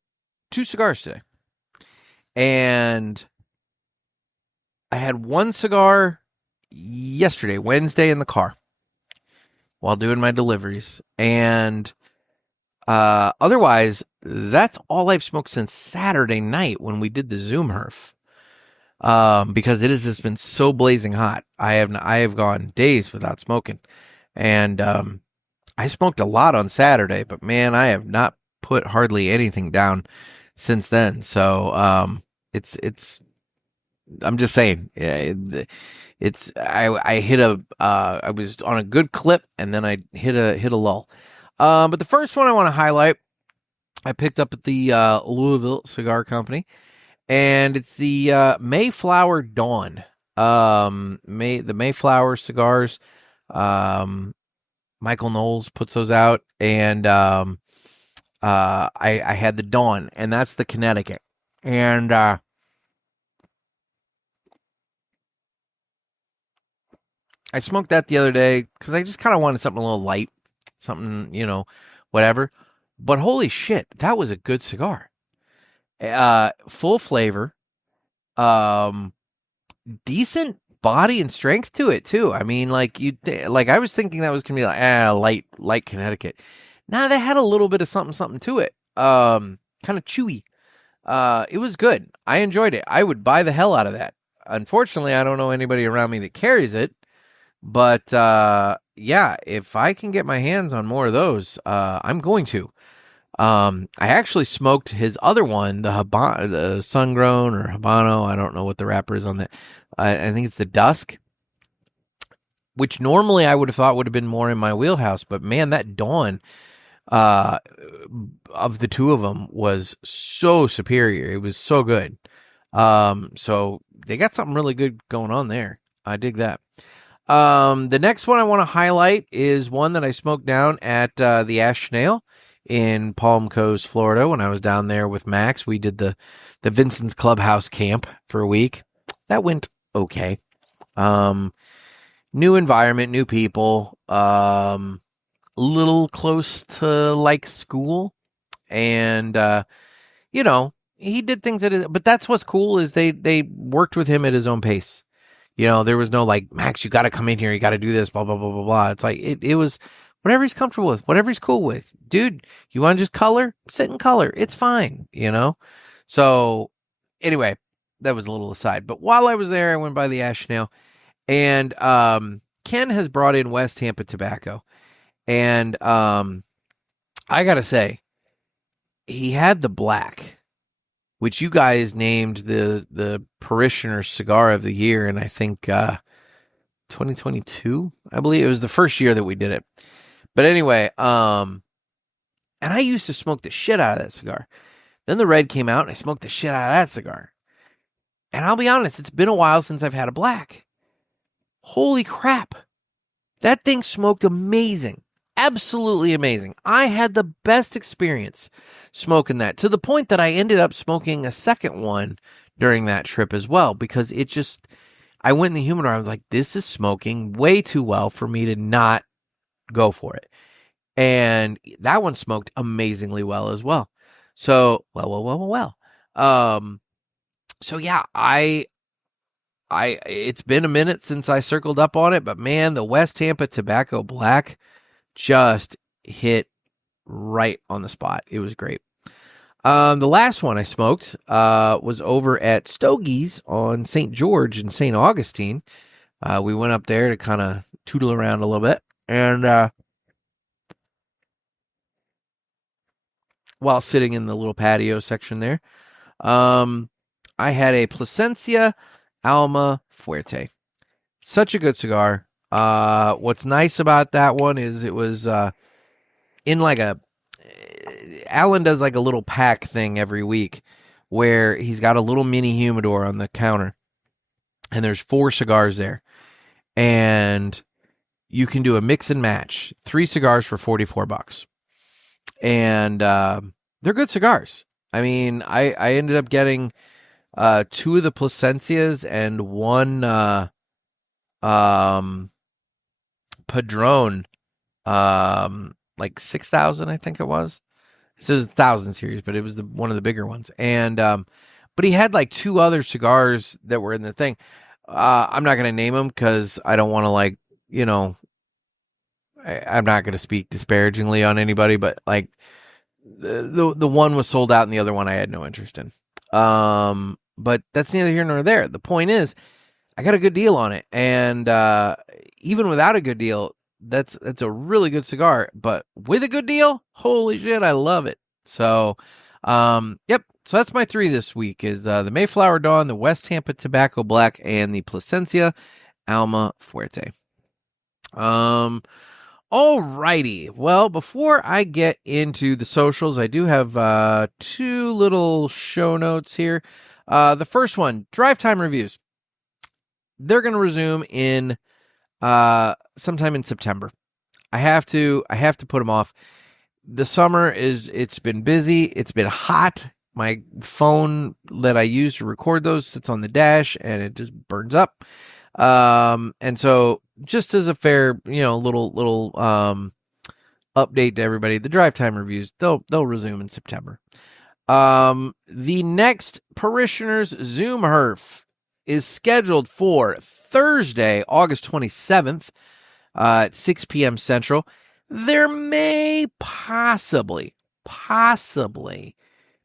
2 cigars today. And I had 1 cigar yesterday, Wednesday, in the car while doing my deliveries. And otherwise, that's all I've smoked since Saturday night when we did the Zoom Herf. Because it has just been so blazing hot. I have gone days without smoking. And I smoked a lot on Saturday, but man, I have not put hardly anything down since then. So I'm just saying, I was on a good clip and then I hit a lull. But the first one I want to highlight, I picked up at the Louisville Cigar Company, and it's the Mayflower Dawn. The Mayflower cigars. Michael Knowles puts those out, and I had the Dawn, and that's the Connecticut, and I smoked that the other day because I just kind of wanted something a little light, something, whatever. But holy shit, that was a good cigar. Full flavor, decent body and strength to it too. I mean, I was thinking that was gonna be like light Connecticut. Nah, they had a little bit of something to it. Kind of chewy. It was good. I enjoyed it. I would buy the hell out of that. Unfortunately, I don't know anybody around me that carries it. But yeah, if I can get my hands on more of those, I'm going to. I actually smoked his other one, the Sun-Grown or Habano. I don't know what the wrapper is on that. I think it's the Dusk, which normally I would have thought would have been more in my wheelhouse. But man, that Dawn of the two of them was so superior. It was so good. So they got something really good going on there. I dig that. The next one I want to highlight is one that I smoked down at the Ash Snail in Palm Coast, Florida. When I was down there with Max, we did the Vincent's Clubhouse camp for a week. That went okay. New environment, new people, little close to like school, and he did things but that's what's cool is they worked with him at his own pace. There was no like, Max, you got to come in here, you got to do this, blah blah blah blah blah. It's like it was whatever he's comfortable with, whatever he's cool with. Dude, you want to just color? Sit and color. It's fine, So anyway, that was a little aside. But while I was there, I went by the Ash Snail, and Ken has brought in West Tampa Tobacco. And I got to say, he had the black, which you guys named the Parishioner Cigar of the Year in, I think, 2022, I believe. It was the first year that we did it. But anyway, and I used to smoke the shit out of that cigar. Then the red came out, and I smoked the shit out of that cigar. And I'll be honest, it's been a while since I've had a black. Holy crap. That thing smoked amazing. Absolutely amazing. I had the best experience smoking that, to the point that I ended up smoking a second one during that trip as well, because I went in the humidor. I was like, this is smoking way too well for me to not go for it. And that one smoked amazingly well as well. So, well. So yeah, it's been a minute since I circled up on it, but man, the West Tampa Tobacco Black just hit right on the spot. It was great. The last one I smoked was over at Stogie's on St. George and St. Augustine. We went up there to kind of tootle around a little bit, and while sitting in the little patio section there, I had a Plasencia Alma Fuerte. Such a good cigar. What's nice about that one is it was in like Alan does like a little pack thing every week where he's got a little mini humidor on the counter, and there's 4 cigars there, and you can do a mix and match, 3 cigars for $44, and they're good cigars. I mean, I ended up getting 2 of the Plasencias and 1 Padron, like 6,000, I think it was. This is 1,000 series, but it was one of the bigger ones. And but he had like 2 other cigars that were in the thing. I'm not going to name them because I don't want to, like, I'm not going to speak disparagingly on anybody, but like the one was sold out and the other one I had no interest in. But that's neither here nor there. The point is, I got a good deal on it, and even without a good deal, that's a really good cigar. But with a good deal, holy shit, I love it. So, yep. So that's my 3 this week: is the Mayflower Dawn, the West Tampa Tobacco Black, and the Plasencia Alma Fuerte. Alrighty. Well, before I get into the socials, I do have 2 little show notes here. The first one, drive time reviews. They're going to resume in sometime in September. I have to put them off. The summer it's been busy. It's been hot. My phone that I use to record those sits on the dash and it just burns up. And so just as a fair, little update to everybody, the drive time reviews, they'll resume in September. The next Parishioners Zoom Herf is scheduled for Thursday, August 27th, at 6 p.m. Central. There may possibly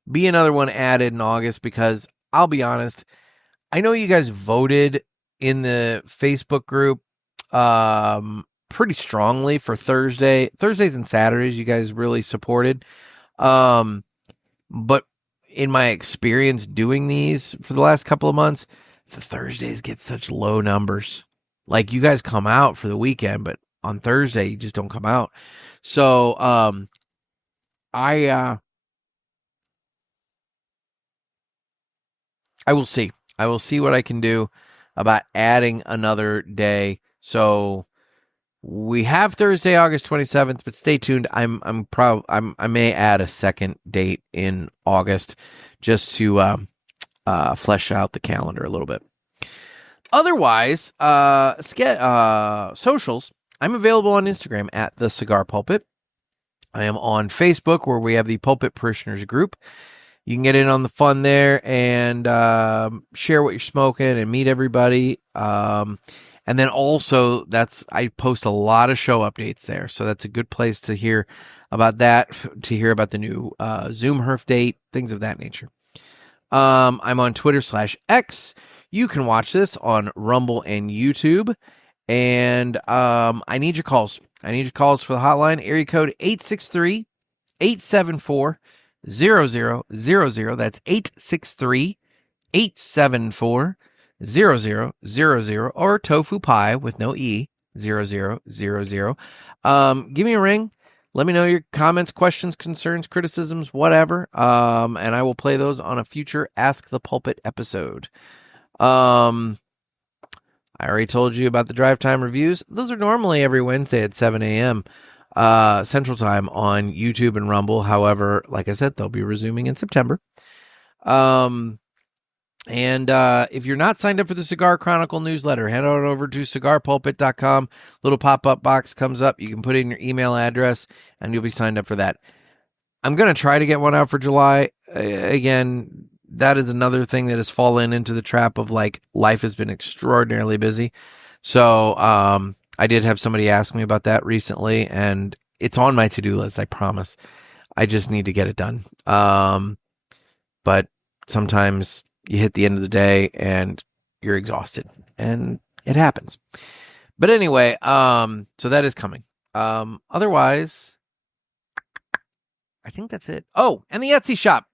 be another one added in August, because I'll be honest, I know you guys voted in the Facebook group pretty strongly for Thursdays and Saturdays. You guys really supported. But in my experience doing these for the last couple of months, the Thursdays get such low numbers. Like, you guys come out for the weekend, but on Thursday you just don't come out. So I will see. I will see what I can do about adding another day. So we have Thursday, August 27th, but stay tuned. I may add a second date in August just to flesh out the calendar a little bit. Otherwise, socials. I'm available on Instagram at The Cigar Pulpit. I am on Facebook, where we have the Pulpit Parishioners group. You can get in on the fun there and share what you're smoking and meet everybody. And then also, I post a lot of show updates there, so that's a good place to hear about that, to hear about the new Zoom Herf date, things of that nature. I'm on Twitter/X. You can watch this on Rumble and YouTube. And I need your calls. I need your calls for the hotline. Area code 863-874-0000. That's 863-874-0000. Or Tofu Pie with no E, 0000. Give me a ring. Let me know your comments, questions, concerns, criticisms, whatever. And I will play those on a future Ask the Pulpit episode. I already told you about the drive time reviews. Those are normally every Wednesday at 7 a.m. Central Time on YouTube and Rumble. However, like I said, they'll be resuming in September. And if you're not signed up for the Cigar Chronicle newsletter, head on over to cigarpulpit.com. Little pop-up box comes up. You can put in your email address, and you'll be signed up for that. I'm going to try to get one out for July. Again, that is another thing that has fallen into the trap of, like, life has been extraordinarily busy. So I did have somebody ask me about that recently, and it's on my to-do list, I promise. I just need to get it done. But sometimes you hit the end of the day and you're exhausted, and it happens. But anyway, so that is coming. Otherwise, I think that's it. Oh, and the Etsy shop.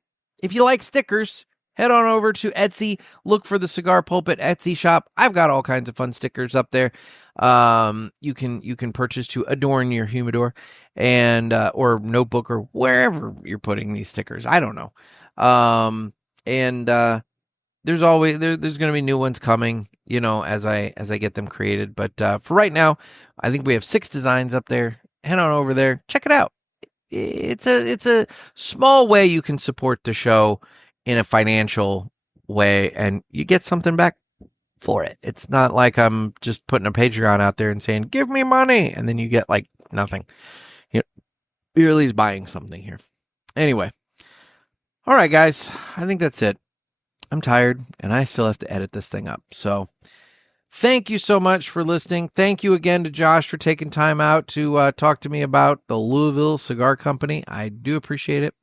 If you like stickers, head on over to Etsy. Look for the Cigar Pulpit Etsy shop. I've got all kinds of fun stickers up there. You can purchase to adorn your humidor and or notebook or wherever you're putting these stickers. I don't know. There's always there's going to be new ones coming, you know, as I get them created. But for right now, I think we have 6 designs up there. Head on over there, check it out. It's a small way you can support the show in a financial way, and you get something back for it. It's not like I'm just putting a Patreon out there and saying, give me money, and then you get like nothing. You're at least buying something here. Anyway. All right, guys. I think that's it. I'm tired, and I still have to edit this thing up. So thank you so much for listening. Thank you again to Josh for taking time out to talk to me about the Louisville Cigar Company. I do appreciate it.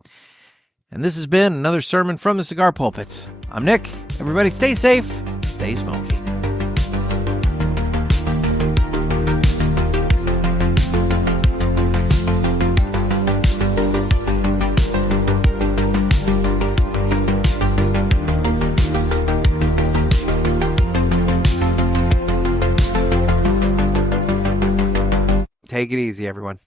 And this has been another sermon from the Cigar Pulpits. I'm Nick. Everybody stay safe, stay smoky. Take it easy, everyone.